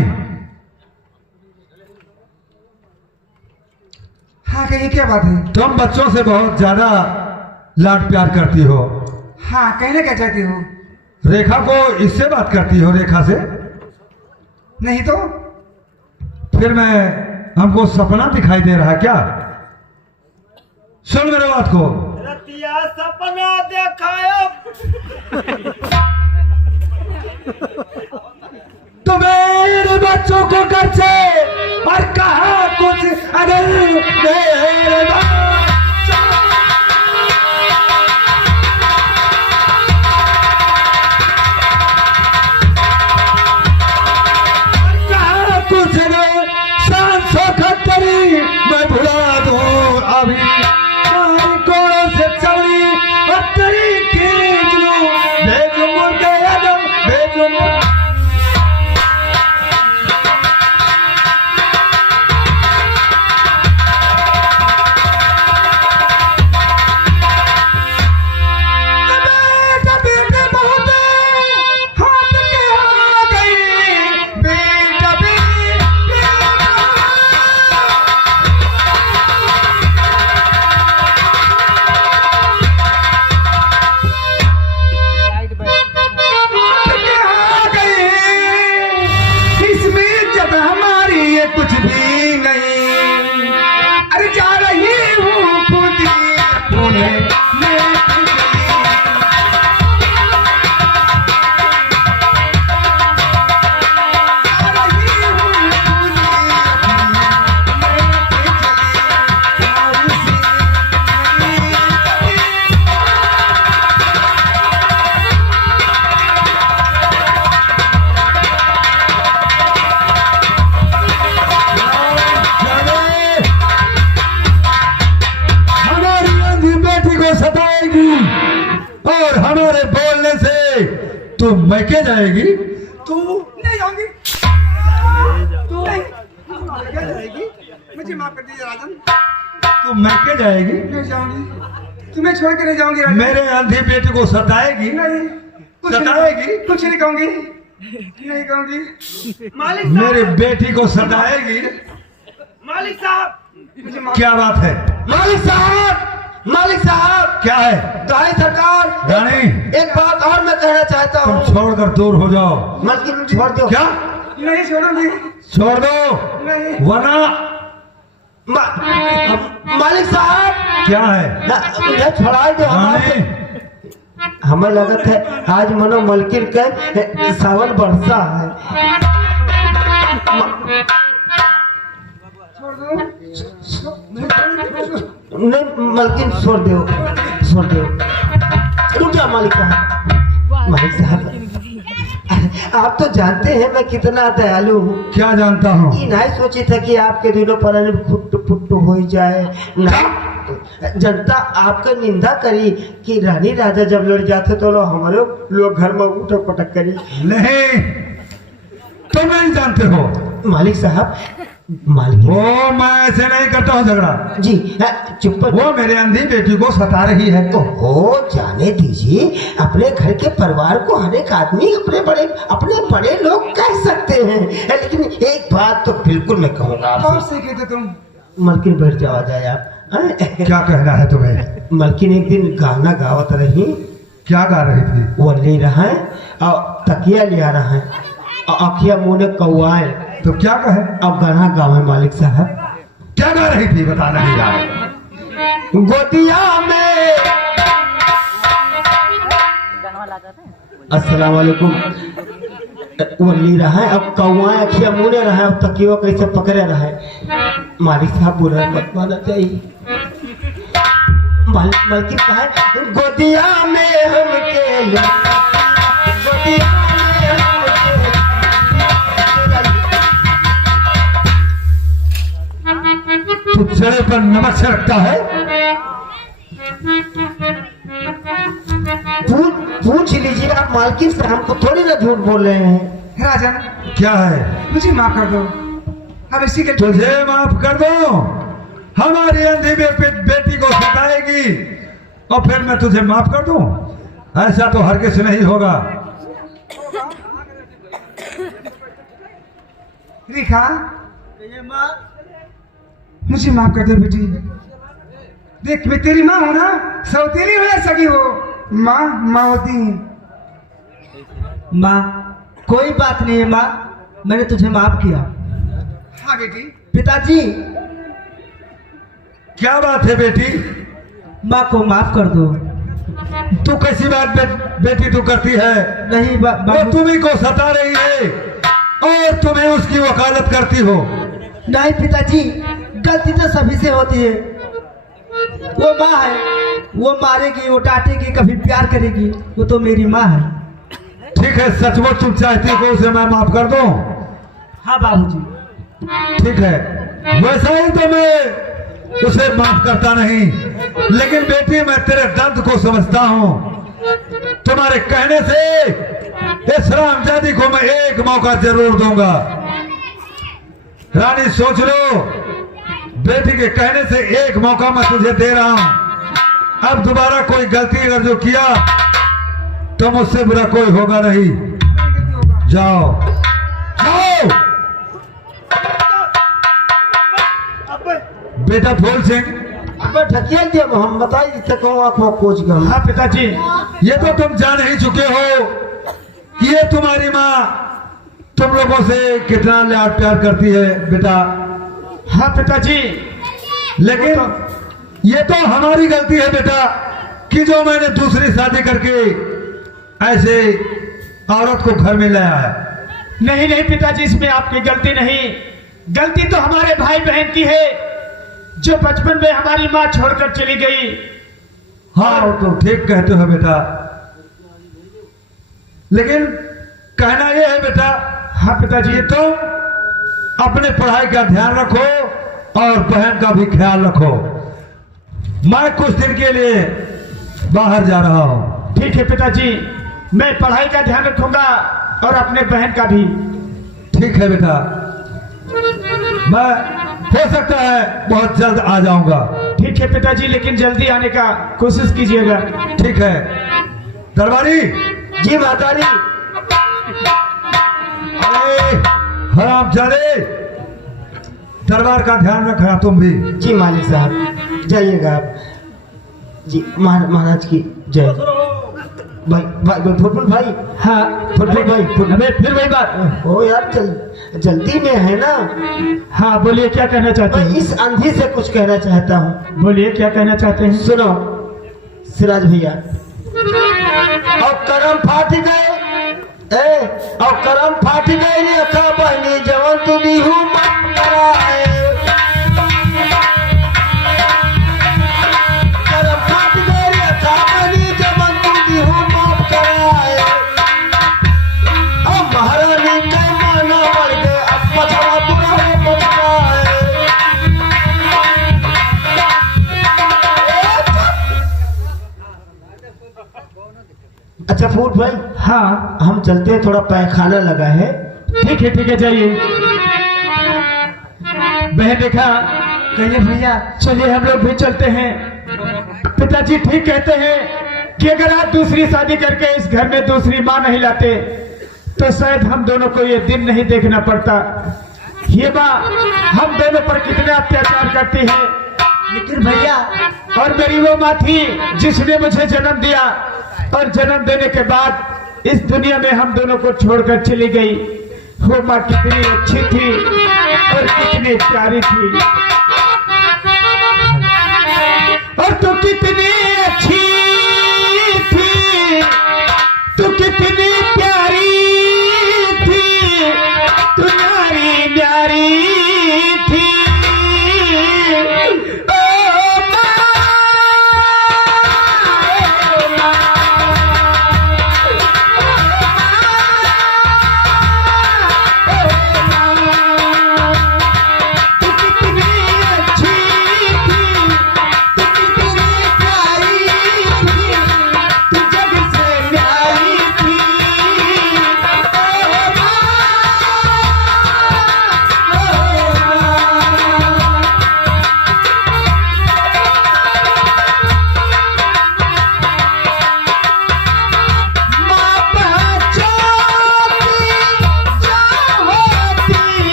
हाँ कहिए क्या बात है? तुम बच्चों से बहुत ज्यादा लाड प्यार करती हो। हाँ कहना क्या चाहती हो? रेखा को इससे बात करती हो? रेखा से? नहीं तो फिर हमको सपना दिखाई दे रहा है क्या? सुन मेरे बात को। सपना देखायो तो मेरे बच्चों को घर से और कहा कुछ अगर मेरे कहा कुछ नहीं, सांस खतरी मैं भुला दूं अभी कोड़ों से चली और तेरी खींच लूं, भेजू मुर्गे यादव भेजू कुछ भी नहीं। अरे जा रही हूँ खुद पुणे हमारे बोलने से तू मैके जाएगी। तू नहीं जाऊंगी, तू नहीं जाएगी। मुझे माफ कर दीजिए राजन। तू मैके जाएगी? नहीं जाऊंगी, तुम्हें छोड़ के नहीं जाऊंगी राजन। मेरे अंधी बेटी को सताएगी? नहीं। सताएगी? कुछ नहीं कहूंगी, नहीं कहूंगी। मालिक मेरी बेटी को सताएगी? मालिक साहब, मुझे माफ क्या बात है? मालिक साहब, मालिक साहब, क्या है? दाई सरकार, रानी, एक बात और मैं कहना चाहता तुम हूँ। छोड़कर दूर हो जाओ। मलकिन छोड़ दो। क्या? नहीं छोड़ूंगी, छोड़ दो, नहीं। वरना मालिक साहब, क्या है? मुझे छोड़ा दो। रानी, हमें लगत है आज मनो मलकिन के सावन बरसा है। छोड़ दो। नहीं मलकिन छोड़ दो, छोड़ दो। रुक जा मालिक साहब। मालिक साहब, आप तो जानते हैं मैं कितना दयालु हूँ। क्या जानता हूँ? ये नहीं सोची था कि आपके दिनों पर फुट हो जाए ना। जनता आपका निंदा करी कि रानी राजा जब लड़ जाते तो हमारे लोग घर में उठक पटक करी। नहीं, तुम नहीं जानते हो। मालिक साहब, मालिक वो मैं ऐसे नहीं करता हूँ झगड़ा। जी चुप। वो मेरे अंधी बेटी को सता रही है। हो जाने दीजिए, अपने घर के परिवार को हर एक आदमी अपने बड़े लोग कह सकते हैं, लेकिन एक बात तो बिल्कुल मैं कहूँगा और आपसे। से कहते तुम। मलकिन बैठ जाओ, आ जाए आप। क्या कहना है तुम्हें? मलकिन एक दिन गाना गावत रही। क्या गा रही थी? वो ले रहा है और तकिया लिया रहा है और अखिया मुँह ने कौआए। तो क्या कहे? अब गाना गावे मालिक साहब। क्या गा रही थी? बता नहीं यार। गोदिया में अस्सलाम वालेकुम। वो ले रहा है, अब कौआ अखिया मुने रहा है, अब तकियो कैसे पकड़े रहा है। मालिक साहब बुरा मत माना चाहिए। मालिक कहा है गोदिया में हमके ले, गोदिया में तू चढ़े पर नमक छिड़कता है। पूछ लीजिए आप मालकिन से, हमको थोड़ी ना झूठ बोल रहे हैं। राजन, क्या है? मुझे माफ कर दो। अब इसी के तुझे माफ कर दो? हमारी अंधी बेटी को सताएगी और फिर मैं तुझे माफ कर दूं? ऐसा तो हर किसी नहीं होगा। रेखा, मुझे माफ कर दो बेटी। देख, मैं तेरी माँ हूं ना, सौतेली हो या सगी हो, माँ होती हूँ। माँ, कोई बात नहीं है माँ, मैंने तुझे माफ किया। हाँ बेटी। पिताजी, क्या बात है बेटी? माँ को माफ कर दो। तू कैसी बात बेटी तू करती है? नहीं वो तुम्ही को सता रही है और तुम्हें उसकी वकालत करती हो। नहीं पिताजी, गलती तो सभी से होती है। वो माँ है, वो मारेगी, वो डांटेगी, कभी प्यार करेगी, वो तो मेरी माँ है। ठीक है, सचमुच तुम चाहती हो उसे मैं माफ कर दूं? हाँ बाबूजी। ठीक है, वैसा ही तो मैं उसे माफ करता नहीं, लेकिन बेटी मैं तेरे दर्द को समझता हूँ। तुम्हारे कहने से इस रामजादी को मैं एक मौका जरूर दूंगा। रानी सोच लो, बेटी के कहने से एक मौका मैं तुझे दे रहा हूं। अब दोबारा कोई गलती अगर जो किया तो मुझसे बुरा कोई होगा नहीं। जाओ जाओ। बेटा फूल सिंह, ढकिया दिया हम बताइए जिससे कहूँ आप कोच गए। हाँ पिताजी। ये तो तुम जान ही चुके हो कि ये तुम्हारी माँ तुम लोगों से कितना लाड प्यार करती है बेटा। हाँ पिताजी। लेकिन ये तो हमारी गलती है बेटा कि जो मैंने दूसरी शादी करके ऐसे औरत को घर में लाया है। नहीं नहीं पिताजी, इसमें आपकी गलती नहीं, गलती तो हमारे भाई बहन की है जो बचपन में हमारी माँ छोड़कर चली गई। हाँ वो तो ठीक कहते हो बेटा, लेकिन कहना यह है बेटा, हाँ पिताजी, ये तो अपने पढ़ाई का ध्यान रखो और बहन का भी ख्याल रखो। मैं कुछ दिन के लिए बाहर जा रहा हूँ। ठीक है पिताजी, मैं पढ़ाई का ध्यान रखूंगा और अपने बहन का भी। ठीक है बेटा, मैं हो सकता है बहुत जल्द आ जाऊंगा। ठीक है पिताजी, लेकिन जल्दी आने का कोशिश कीजिएगा। ठीक है दरबारी, जी महतारी। हरामजादे, दरबार का ध्यान रखना तुम भी। जी मालिक साहब, जाइएगा आप। जी महाराज की जय। भाई भाई फुटबॉल भाई। हाँ फुटबॉल भाई अबे फिर वही बात। ओ यार जल्दी में है ना। हाँ बोलिए क्या कहना चाहते मैं हैं? इस आंधी से कुछ कहना चाहता हूँ। बोलिए क्या कहना चाहते हैं? सुनो सिराज भैया, और करम फाट गए और करम फाट गए रे अखा बहनी जवन तू बिहू मत कराए। करम फाट गए रे अखा बहनी जवन तू बिहू मत कराए। अब महारानी का माना बढ़ गए, अब पछवा बुरा पछवाए। अच्छा फूट भाई, हाँ हम चलते हैं, थोड़ा पैखाना लगा है। ठीक है जाइए। बहन देखा, कहिए भैया चलिए हम लोग भी चलते हैं। पिताजी ठीक कहते हैं कि अगर आप दूसरी शादी करके इस घर में दूसरी माँ नहीं लाते तो शायद हम दोनों को ये दिन नहीं देखना पड़ता। ये माँ हम दोनों पर कितना अत्याचार करती है, लेकिन भैया और मेरी वो माँ थी जिसने मुझे जन्म दिया और जन्म देने के बाद इस दुनिया में हम दोनों को छोड़कर चली गई। वो माँ कितनी अच्छी थी और कितनी प्यारी थी, और तू कितनी अच्छी थी, तू कितनी प्यारी थी, तू न्यारी न्यारी थी।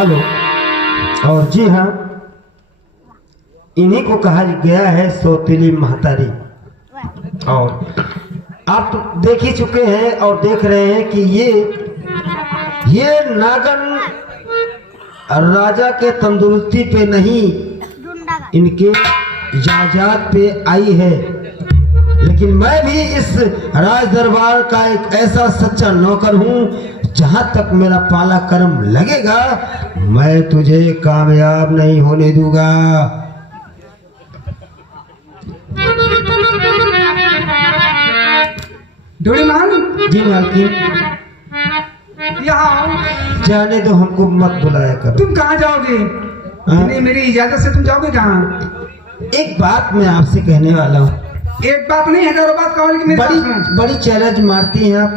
हेलो। और जी हाँ, इन्हीं को कहा गया है सौतेली महतारी। और आप देख ही चुके हैं और देख रहे हैं कि ये नागन राजा के तंदुरुस्ती पे नहीं, इनके जायदाद पे आई है। लेकिन मैं भी इस राज दरबार का एक ऐसा सच्चा नौकर हूं, जहां तक मेरा पाला कर्म लगेगा मैं तुझे कामयाब नहीं होने दूंगा। ढोलीमान जी मालकिन, यहाँ आओ। जाने दो, हमको मत बुलाया करो। तुम कहाँ जाओगे? हाँ? नहीं, मेरी इजाजत से तुम जाओगे कहाँ? एक बात मैं आपसे कहने वाला हूँ। एक बात नहीं, हजारों बात कहो, लेकिन मेरी बात बड़ी सुनो। बड़ी चैलेंज मारती हैं आप।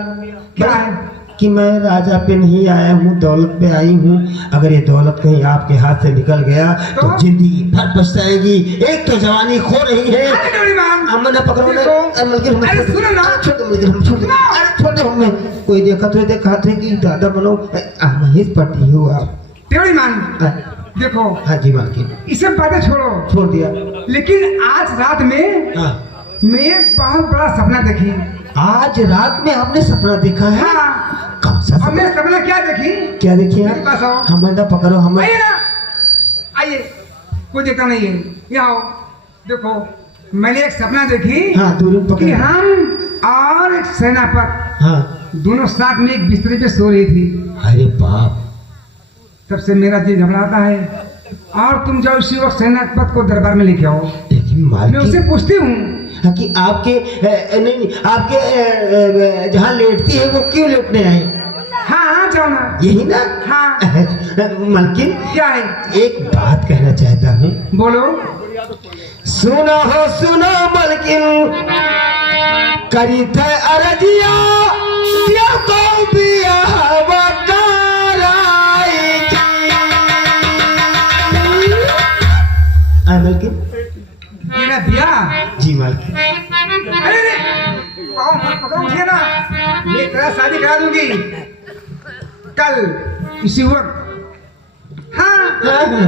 क्या बड़ी- है? कि मैं राजा पे नहीं आया हूँ, दौलत पे आई हूँ। अगर ये दौलत कहीं आपके हाथ से निकल गया तो तो? जिंदगी भर पछताएगी। एक तो जवानी खो रही है। अरे ढोलीमान, अम्मा पकड़ो ना। देखो। मलकिन, अरे सुनो ना। छोड़ दो मलकिन, हम छोड़ दो। अरे छोड़ दो हमें। कोई देखा थे कि दादा बनो महेश पटी हो आप। ढोलीमान हाँ देखो, हाँ जी मालकिन, ये सब बातें छोड़ो, छोड़ दिया। लेकिन आज रात में हाँ, मैं एक बहुत बड़ा सपना देखी। आज रात में आपने सपना देखा है? हाँ, कौन सा और सपना? मैं सपना क्या देखी? क्या देखिए मेरे पास आओ। आप? हमें ना पकड़ो, हमें। आइए ना, आइए, कोई देखता नहीं है, यहाँ आओ। देखो, मैंने एक सपना देखी हाँ दूर कि पकड़। हम और एक सेनापत हाँ, दोनों साथ में एक बिस्तर पे सो रही थी। अरे बाप। तब से मेरा दिल घबराता है। और तुम जाओ इसी वक्त सेनापत को दरबार में लेके आओ। लेकिन मैं उससे मालकिन, पूछती हूँ कि आपके नहीं आपके जहाँ लेटती है वो क्यों लेटने आए? हाँ हाँ जाओ ना। यही ना? हाँ, मालकिन, क्या है? एक बात कहना चाहता हूँ। बोलो। सुनो मालकिन, करी थे अरजिया दिया को बिया मालकिन। मेरा दिया। जी मालकिन। अरे रे, पकड़ो, उठिए ना। मैं तेरा शादी करा दूंगी कल इसी वक्त। हाँ,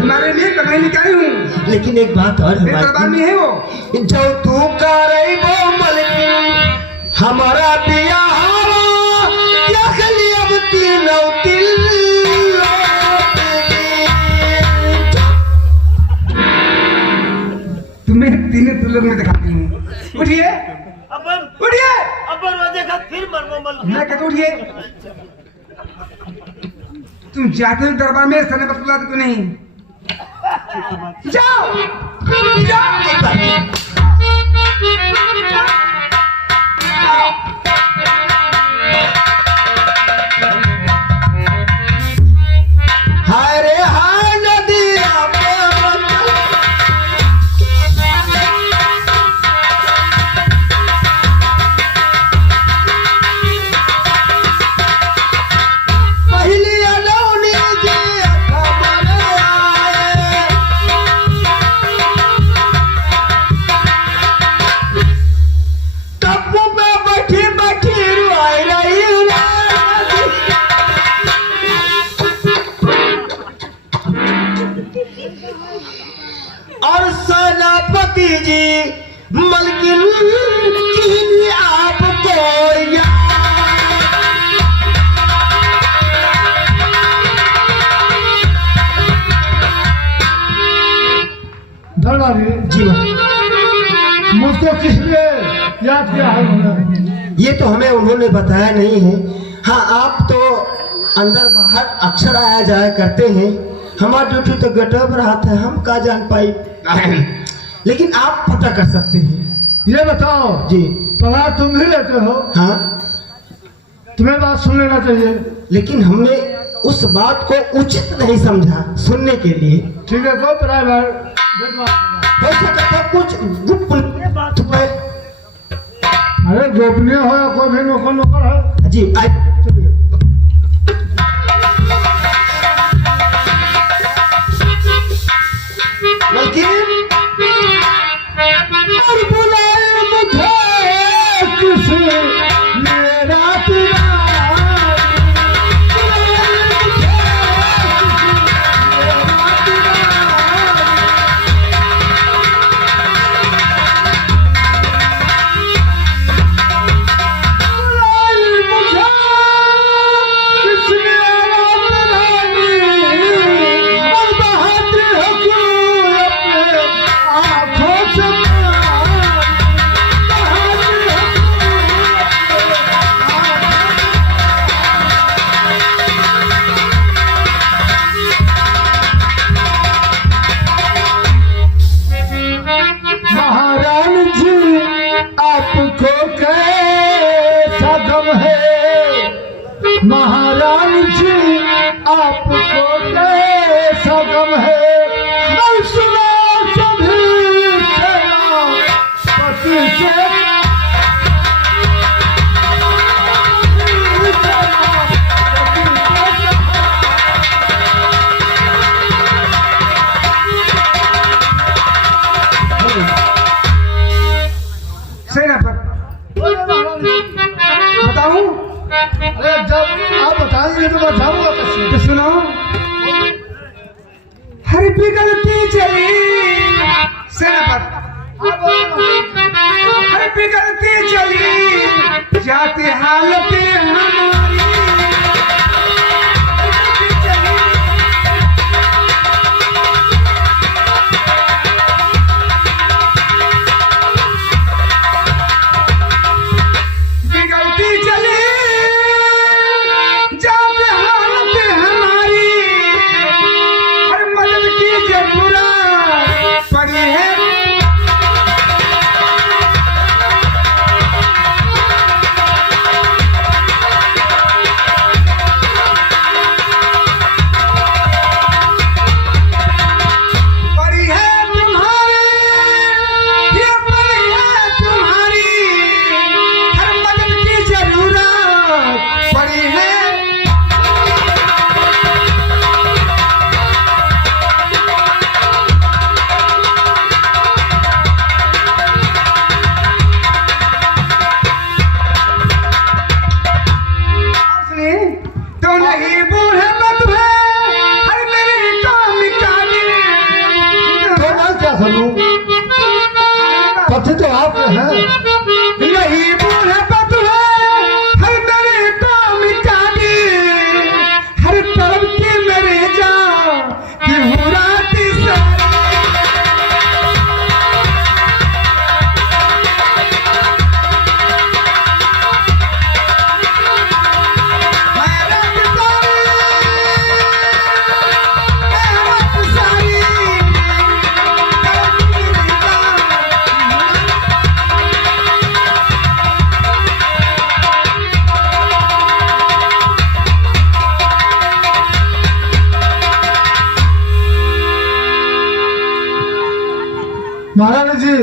तुम्हारे लिए कमाई निकाली हूँ। लेकिन एक बात और है मेरे दरबार में मालकिन, है वो। जो तू करे वो मालकिन, हमारा बिया अब तीनों दिल। तुम्हें तीनों तुल्लों में दिखाती हूँ। उठिए, उठिए। मैं कहता उठिए। तुम जाते हो दरबार में, सेनापति बुलाते क्यों नहीं? जाओ, हाय रे हाय नदिया पे पहली अलौनी जे खबर आए। टप्पू पे बैठी बैठी रोई रही और सेनापति जी मलकिन की आपको दरबारी जी मुझको किस लिए याद किया है उन्होंने? ये तो हमें उन्होंने बताया नहीं है। हाँ, आप तो अंदर बाहर अक्सर आया जाया करते हैं। हमारा ड्यूटी तो गटब रहा था, हम का जान पाई। लेकिन आप पता कर सकते हैं। ये बताओ जी पगार तुम ही लेते हो, हाँ, तुम्हें बात सुन लेना चाहिए। लेकिन हमने उस बात को उचित नहीं समझा सुनने के लिए। ठीक है, कोई प्राइवेट हो सकता था कुछ गोपनीय बात हुआ। अरे गोपनीय हो या कोई भी नौकर है। जी चलिए। लेकिन और बुलाए मुझे किस मेरा पिया, गम है महारानी जी आपको कैसा गम है और सुनो सभी पति से सेनापति बताऊं? अरे जब आप बताएंगे तो बताऊंगा कैसे। तो सुनो, हर बिगड़ती चली सेनापति, हर बिगड़ती चली जाती हालत हमारी, बिगड़ती चली जाती हालत हमारी, हर मदद की जरूरत पड़ी है। पड़ी है तुम्हारी, ये पड़ी है तुम्हारी, हर मदद की जरूरत पड़ी है। सुनिए, तो नहीं बूढ़े मत है, हर मेरी काम काजी। तो मैं क्या करूं? पति तो आपके हैं। नहीं बूढ़े मत है, हर मेरी काम काजी, हर तरफ की मेरी जान की हुराती से। महारानी जी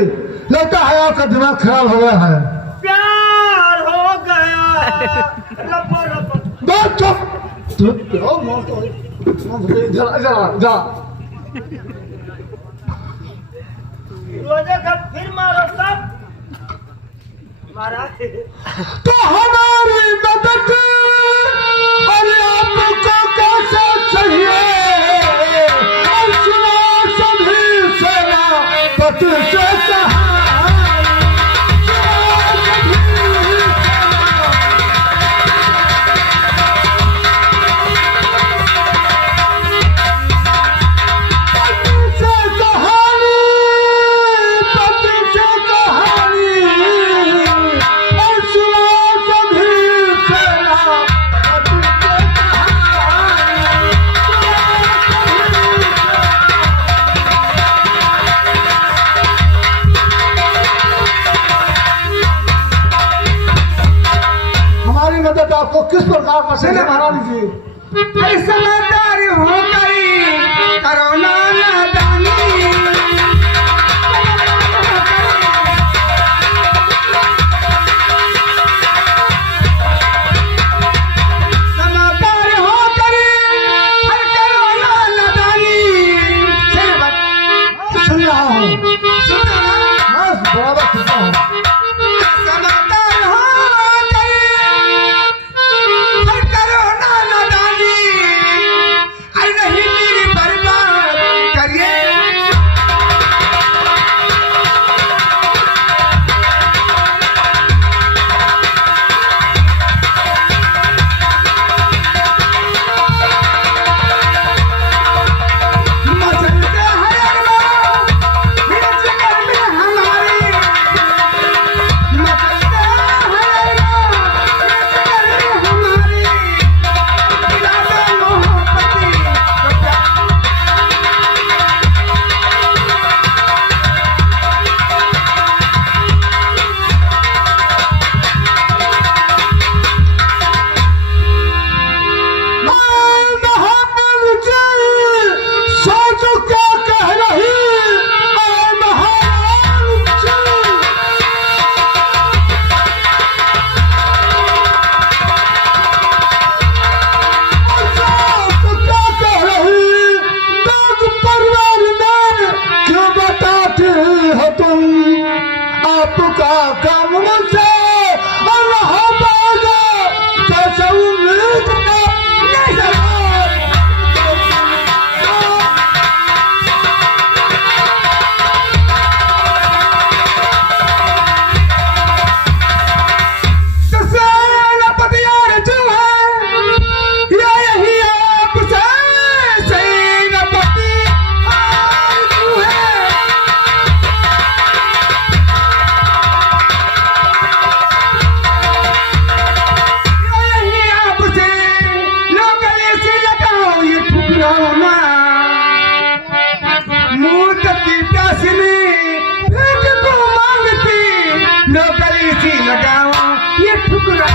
लगता है आपका दिमाग खराब हो गया है। प्यार हो गया रब्बो रब्बो। बात चुप चुप ओ मौत हो गई। जरा जरा जा रोजे का फिर मारो सब मारा। तो हमारी मदद और आपको कैसे चाहिए और सुनो सभी सेनापति से कहानी। पति से कहानी और सुनो सभी सेनापति से कहानी। हमारी मदद आपको किस प्रकार कर सकते हैं महारानी जी? अरे समझदार हो गई करोना नादानी। समझदार हो गई हर करोना नादानी। सुन रहा हूँ, सुन रहा ना? मैं बराबर सुनता हूँ। समझदार हो गई हर करोना नादानी। अरे नहीं मेरी बर्बाद ये ठुकरा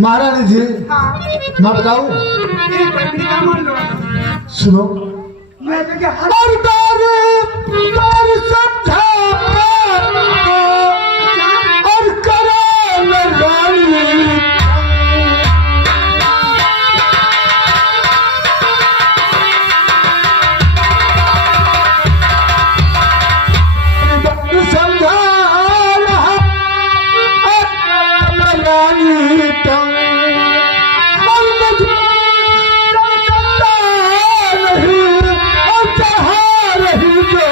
महारानी जी हाँ मैं बताऊं मेरी बहनी का मान लो सुनो मैं तो क्या हर और बार समझा और करे रानी समझा रहा रानी तंग और मुझे नहीं और चाह रही जो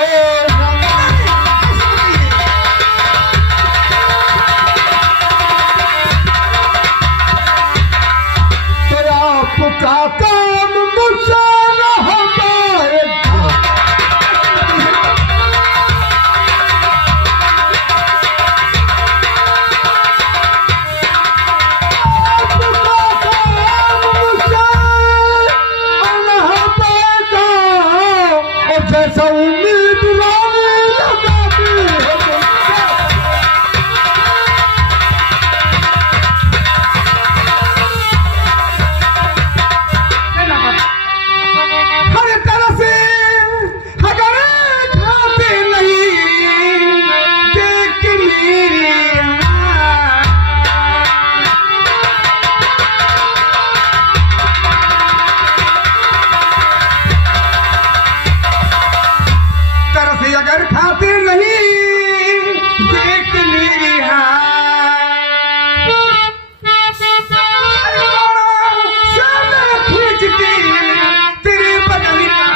तेरा आपका काम मुझसे न हो पाएगा जैसा उम्मीद रानी लगाती है हर तरह से अगर खाते नहीं देख मेरी तरह से अगर खाते नहीं देख मेरी खींचती तेरे बदन का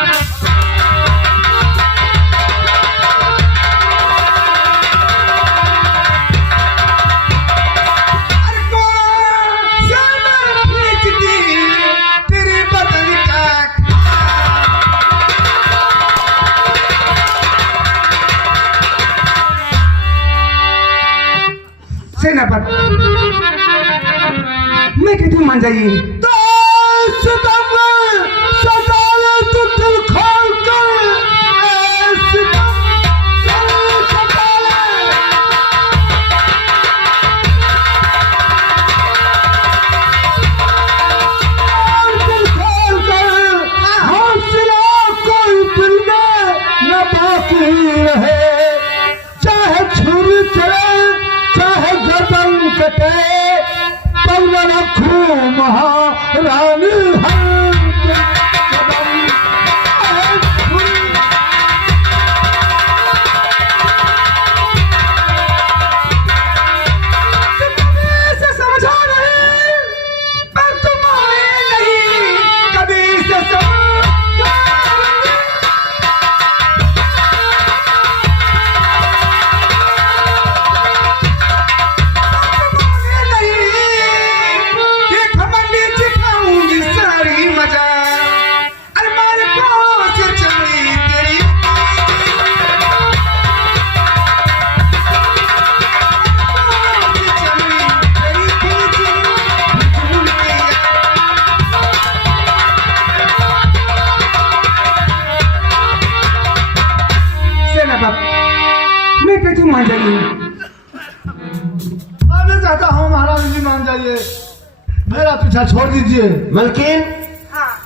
अरे कौन सा खींचती तेरे बदन का सेनापति मैं कहती हूँ मान जाइए तो सितम सताए तो दिल खोल कर सितम सताए दिल खोल कर हौसला कोई दिल में न बाकी रहे चाहे छुरी चले चाहे गर्दन कटे पर न रखूं महारानी से समझा रहे पर तुम्हारे नहीं कभी से समझा नहीं ये खमंडी चिखाऊंगी सारी मजा अरमान को से चली तेरी मैं कहती हूँ मान जाइए मैं चाहता हूँ महारानी जी मान जाइए मेरा पीछा छोड़ दीजिए मलकिन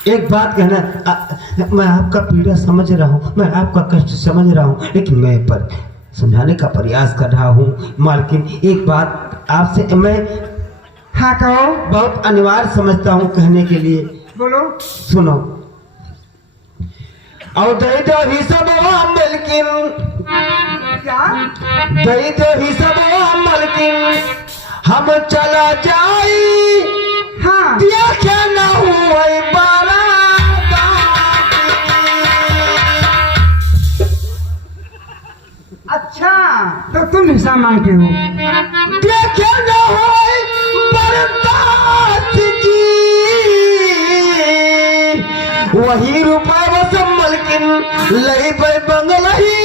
एक बात कहना मैं आपका पीड़ा समझ रहा हूँ मैं आपका कष्ट समझ रहा हूँ लेकिन मैं पर समझाने का प्रयास कर रहा हूँ मालकिन एक बात आपसे मैं हाँ कहो बहुत अनिवार्य समझता हूँ कहने के लिए बोलो सुनो और दई दो ही सब मलकिन क्या दई दो ही सब मलकिन हम चला जाई हाँ दिया क्या ना हुआ बारा अच्छा तो तुम हिस्सा मांगते हो दिया क्या ना हुआ बरदास जी वही रुपया बस मलकिन लही पे बंगलही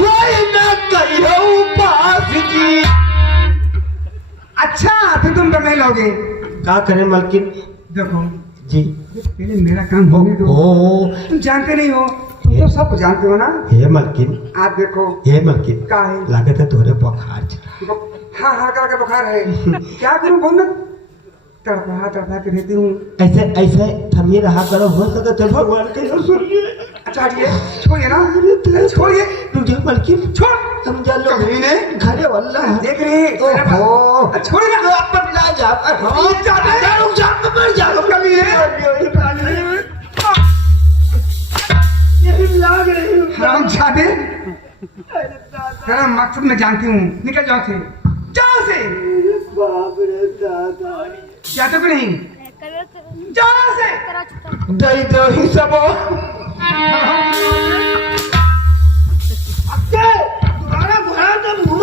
वही ना कहियो पास जी अच्छा तो तुम तो नहीं लोगे का करें मलकिन देखो जी पहले मेरा काम होने दो। ओ तुम जानते नहीं हो, तुम तो सब जानते हो ना। हे मलकिन, आप देखो हे मलकिन, का है लागत है तोरे बुखार चढ़ा। हाँ हाँ का बुखार है। क्या करूं बोल, मैं तड़पा के रहती हूँ। ऐसे ऐसे थमिए रहा करो, हो सके तो भगवान के यहाँ सुनिए। अच्छा हटिए, छोड़िए ना, छोड़िए। रुझे मलकिन, छोड़। हम जा लो कभी ने घरे वाला देख रहे हैं। ओहो छोड़िए ना, आप पर ला जा रुक जा, मर जा कभी ने हम जाते तेरा मकसद मैं जानती हूँ। निकल जाओ से, जाओ से। जाते को नहीं, जाओ से। दही दो ही सब दोबारा घुरा तो मुंह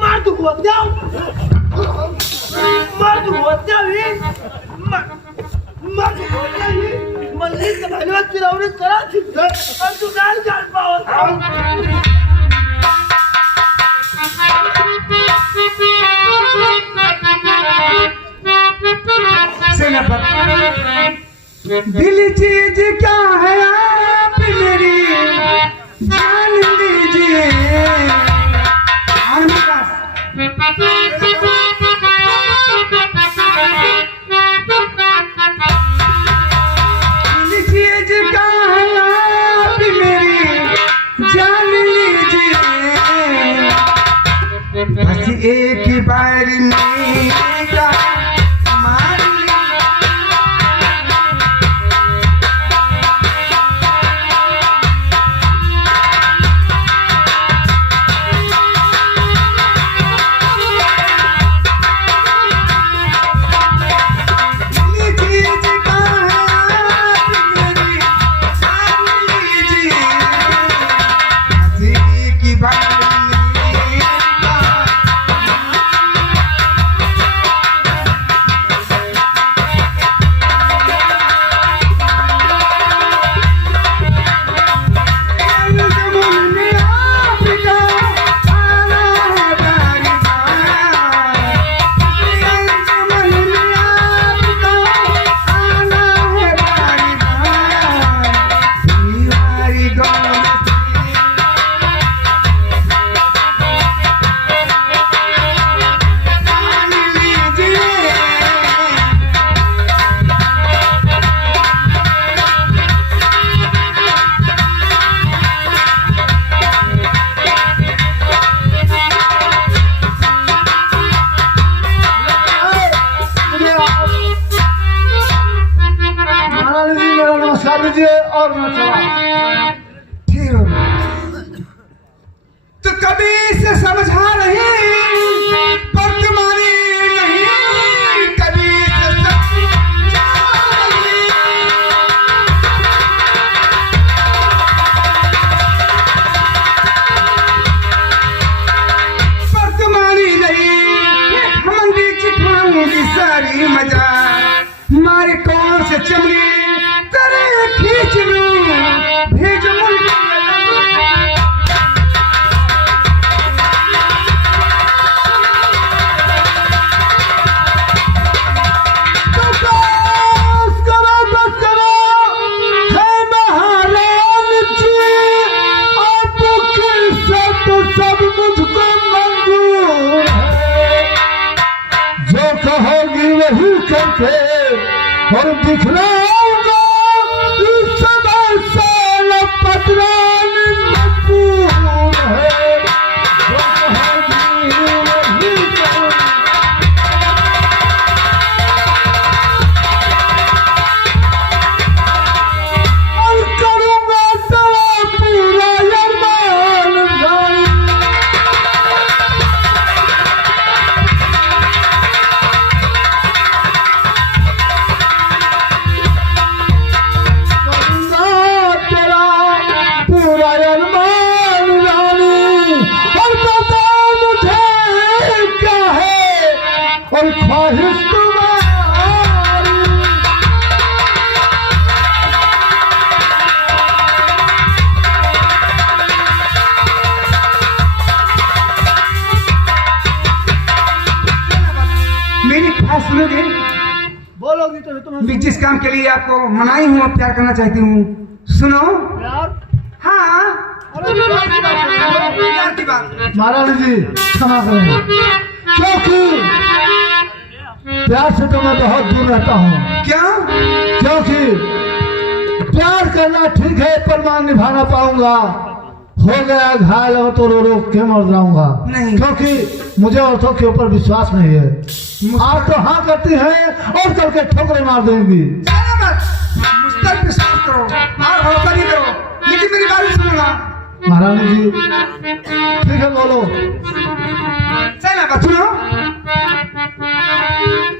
मार दू को जाओ, मार दू को जाओ, मार दू को जाओ। मंदिर के धन्यवाद की रौनक करा थी और तू नहीं जान पाओ। दिल चीज क्या है आप मेरी जान लीजिए। दिल चीज क्या है आप मेरी जान लीजिए। बस एक बार मेरा मान और न चला। ठीक हो तो कभी से समझा नहीं, वर्तमानी नहीं, कभी से समझा नहीं। वर्तमानी नहीं, मंदी चिखाऊंगी सारी मजा। मारे कौन से चमड़ी तेरे खींच लूं, भेज मुल्क सब मुझको मंजूर है, जो कहोगी वही करके और दिखलाऊंगा इस समय साल पतरान मजबूर है, जो कहोगी वही करूंगा। और करूंगा तेरा पूरा अरमान भाई। करोगी तो तुम्हें मैं जिस काम के लिए आपको मनाई हूँ प्यार करना चाहती हूँ, सुनो। प्यार हाँ, अरे प्यार की बात करो। प्यार की बात। महारानी जी क्षमा करें, क्योंकि प्यार से तो मैं बहुत दूर रहता हूँ। क्यों? क्योंकि प्यार करना ठीक है पर मैं निभाना पाऊंगा, हो गया घायल हो तो रो रो के मर जाऊंगा। नहीं। क्योंकि मुझे औरतों के ऊपर विश्वास नहीं है। आप तो हाँ करती हैं और कल के ठोकरे मार देंगी। मुझ तक विश्वास करो और भरोसा नहीं करो, लेकिन मेरी बात सुनना। महारानी जी ठीक है बोलो। सेनापति सुनो।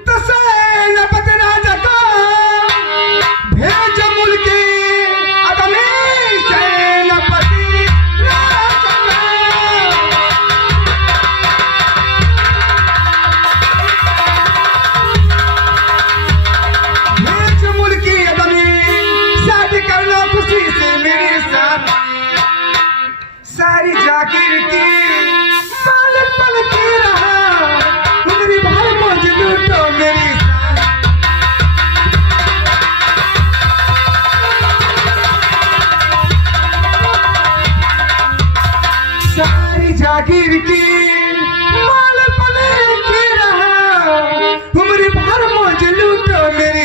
तो सेनापति राजा को भेज मुल्की आदमी, सेनापति राजा भेज मुल्की आदमी, शादी कर लो खुशी से मेरे साथ, सारी जागीर की मालिक पल के रहा, मेरी भाई मौज लूटो मेरी सारी जागीर की मालिक पल के रहा, मेरी भाई मौज लूटो मेरी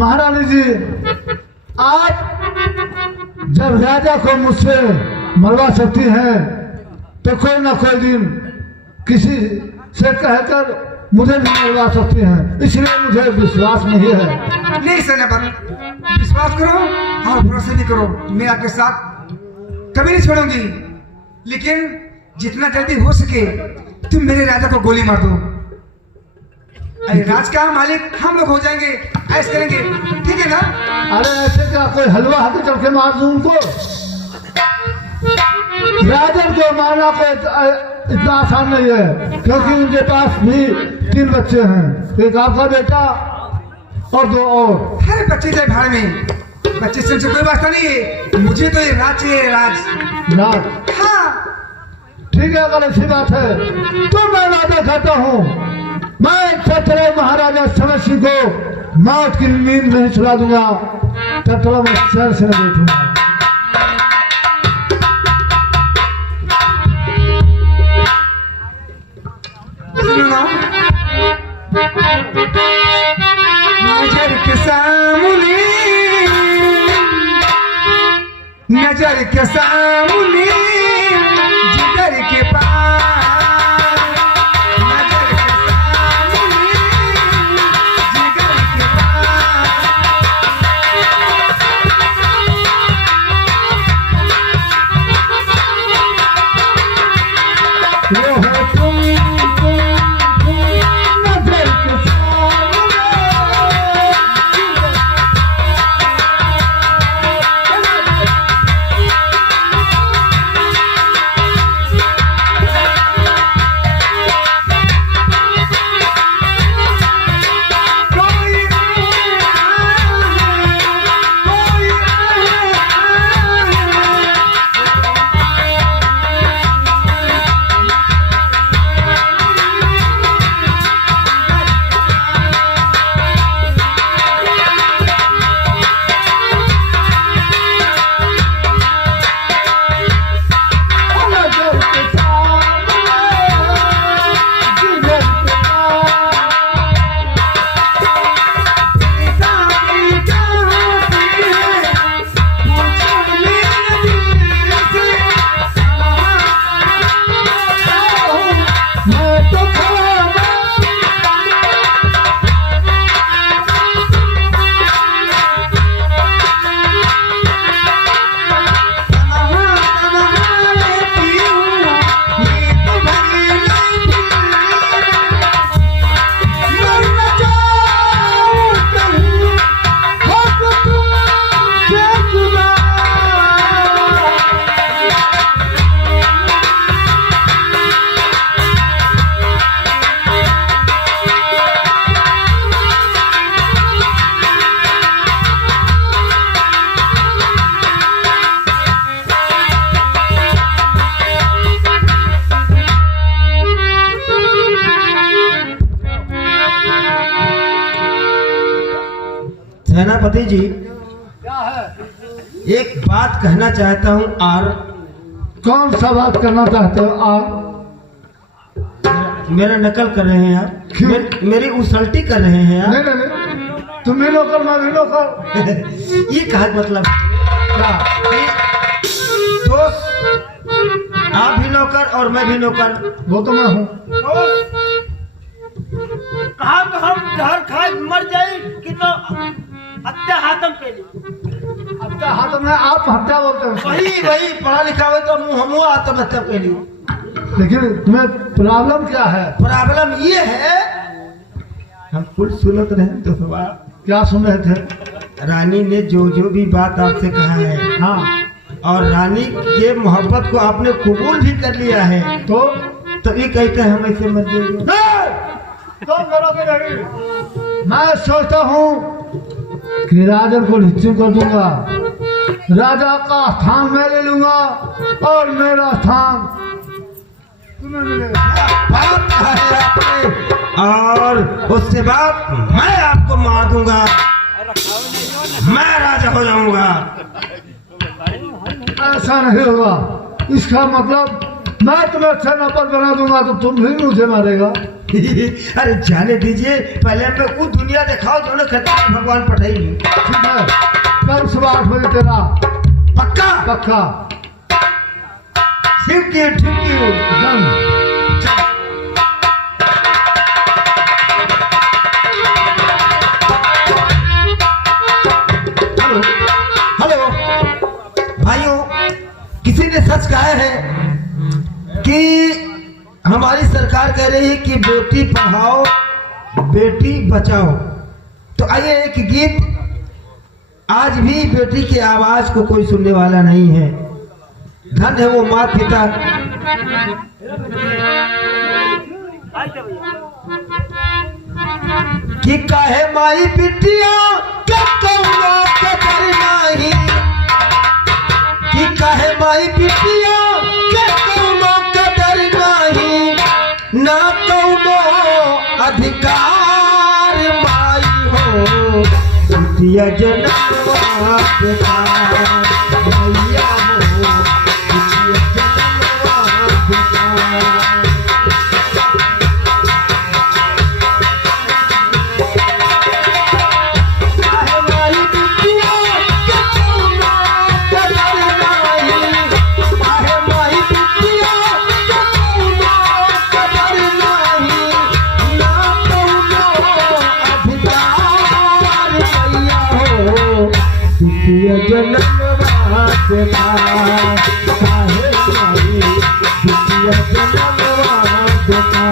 महारानी जी आप जब राजा को मुझसे मरवा सकती हैं तो कोई ना कोई दिन किसी से कहकर मुझे भी मरवा सकती हैं, इसलिए मुझे विश्वास नहीं है। नहीं सेनापति, विश्वास करो और भरोसा नहीं करो, मैं आपके साथ कभी नहीं छोड़ूंगी, लेकिन जितना जल्दी हो सके तुम मेरे राजा को गोली मार दो। अरे राज का मालिक हम लोग हो जाएंगे, ऐसे करेंगे, ठीक है ना? अरे ऐसे क्या कोई हलवा हाथ चल के मार दूं उनको? राजन को मारना कोई इतना आसान नहीं है, क्योंकि उनके पास भी 3 बच्चे हैं, एक आपका बेटा और 2 और। अरे बच्चे जाए भाड़ में, बच्चे से कोई वास्ता नहीं है, मुझे तो ये राज चाहिए, राज। राज हाँ ठीक है, अगर ऐसी बात है तो मैं वादा करता हूँ, मैं छत्रपति महाराजा समय सिंह को मौत की नींद नहीं छुड़ा दूंगा, तब तक मैं शहर से न बैठूंगा। सुनो, नजर के सामने, नजर के सामने, जिगर के पास, नजर के सामने, जिगर के पास, वो है तुम नजर के सामने। सेनापति जी, क्या है? एक बात कहना चाहता हूँ। और कौन सा बात करना चाहते हो आप? मेरा नकल कर रहे हैं आप, क्यों? मेरी उसल्टी कर रहे हैं आप। नहीं नहीं नहीं, तुम भी नौकर मैं भी नौकर। ये कहा मतलब क्या? दोस्त, आप भी नौकर और मैं भी नौकर। वो तो मैं हूँ। कहा तो हम जहर खाए मर जाए कि तो हत्या हाथम के लिए। हत्या हाथ में आप हत्या बोलते हो। वही पढ़ा लिखा हुआ तो मुँह आत्महत्या के लिए। लेकिन तुम्हें प्रॉब्लम क्या है? प्रॉब्लम ये है, हम कुल सुनत रहे तो सवाल। क्या सुन रहे थे? रानी ने जो भी बात आपसे कहा है, हाँ, और रानी के मोहब्बत को आपने कबूल भी कर लिया है, तो ये कहते हैं हम ऐसे मर जाएंगे। तुम करोगे नहीं। मैं सोचता हूँ कि राजन को निश्चित कर दूंगा, राजा का स्थान मैं ले लूंगा और मेरा स्थान तुम्हें मिलेगा। बात कहा है आपने, और उसके बाद मैं आपको मार दूंगा, मैं राजा हो जाऊंगा। ऐसा नहीं होगा। इसका मतलब मैं तुम्हें सेनापति बना दूंगा तो तुम भी मुझे मारेगा। अरे जाने दीजिए, पहले हमें वो दुनिया दिखाओ जो कहता है भगवान पठाई। ठीक है, कल सुबह 8 बजे तेरा पक्का पक्का। ठीक है, ठीक है। डन। हेलो हेलो भाइयों, किसी ने सच कहा है कि हमारी सरकार कह रही है कि बेटी पढ़ाओ बेटी बचाओ। तो आइए एक गीत। आज भी बेटी की आवाज को कोई सुनने वाला नहीं है। धन है वो माता पिता। कि काहे माई बिटिया के कौनो कदर नहीं, कि काहे माई बिटिया के कौनो कदर नहीं, ना कौनो अधिकार माई हो बिटिया जनमवा पिता मैया हो बिटिया जनमवा पिता। जन्मवा देता काहे माई बिटिया जन्मवा देता।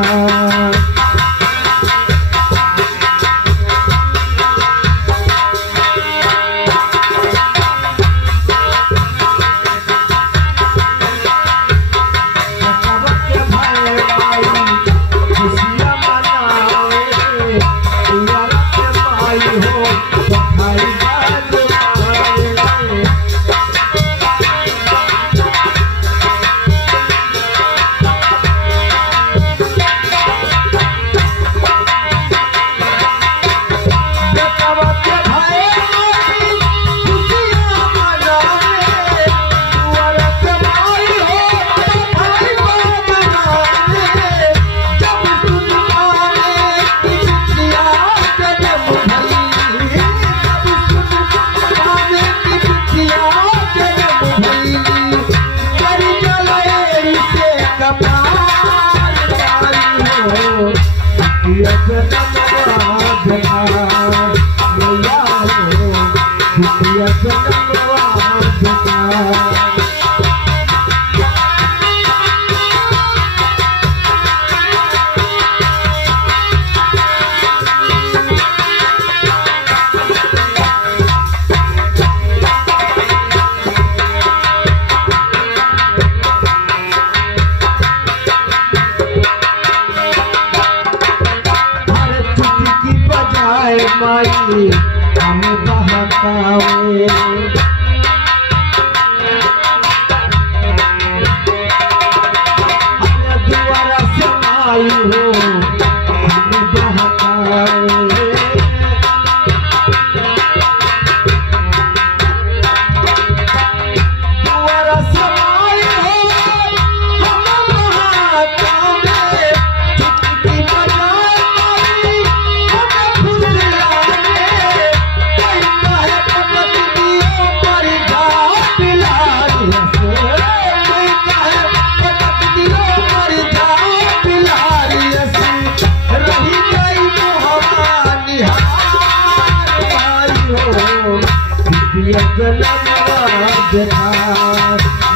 देखा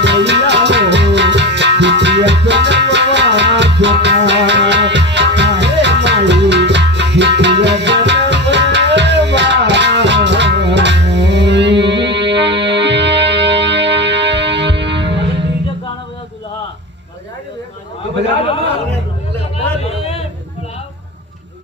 मैया हो द्वितीय जन्मवा देखा काहे माई द्वितीय जन्मवा बजा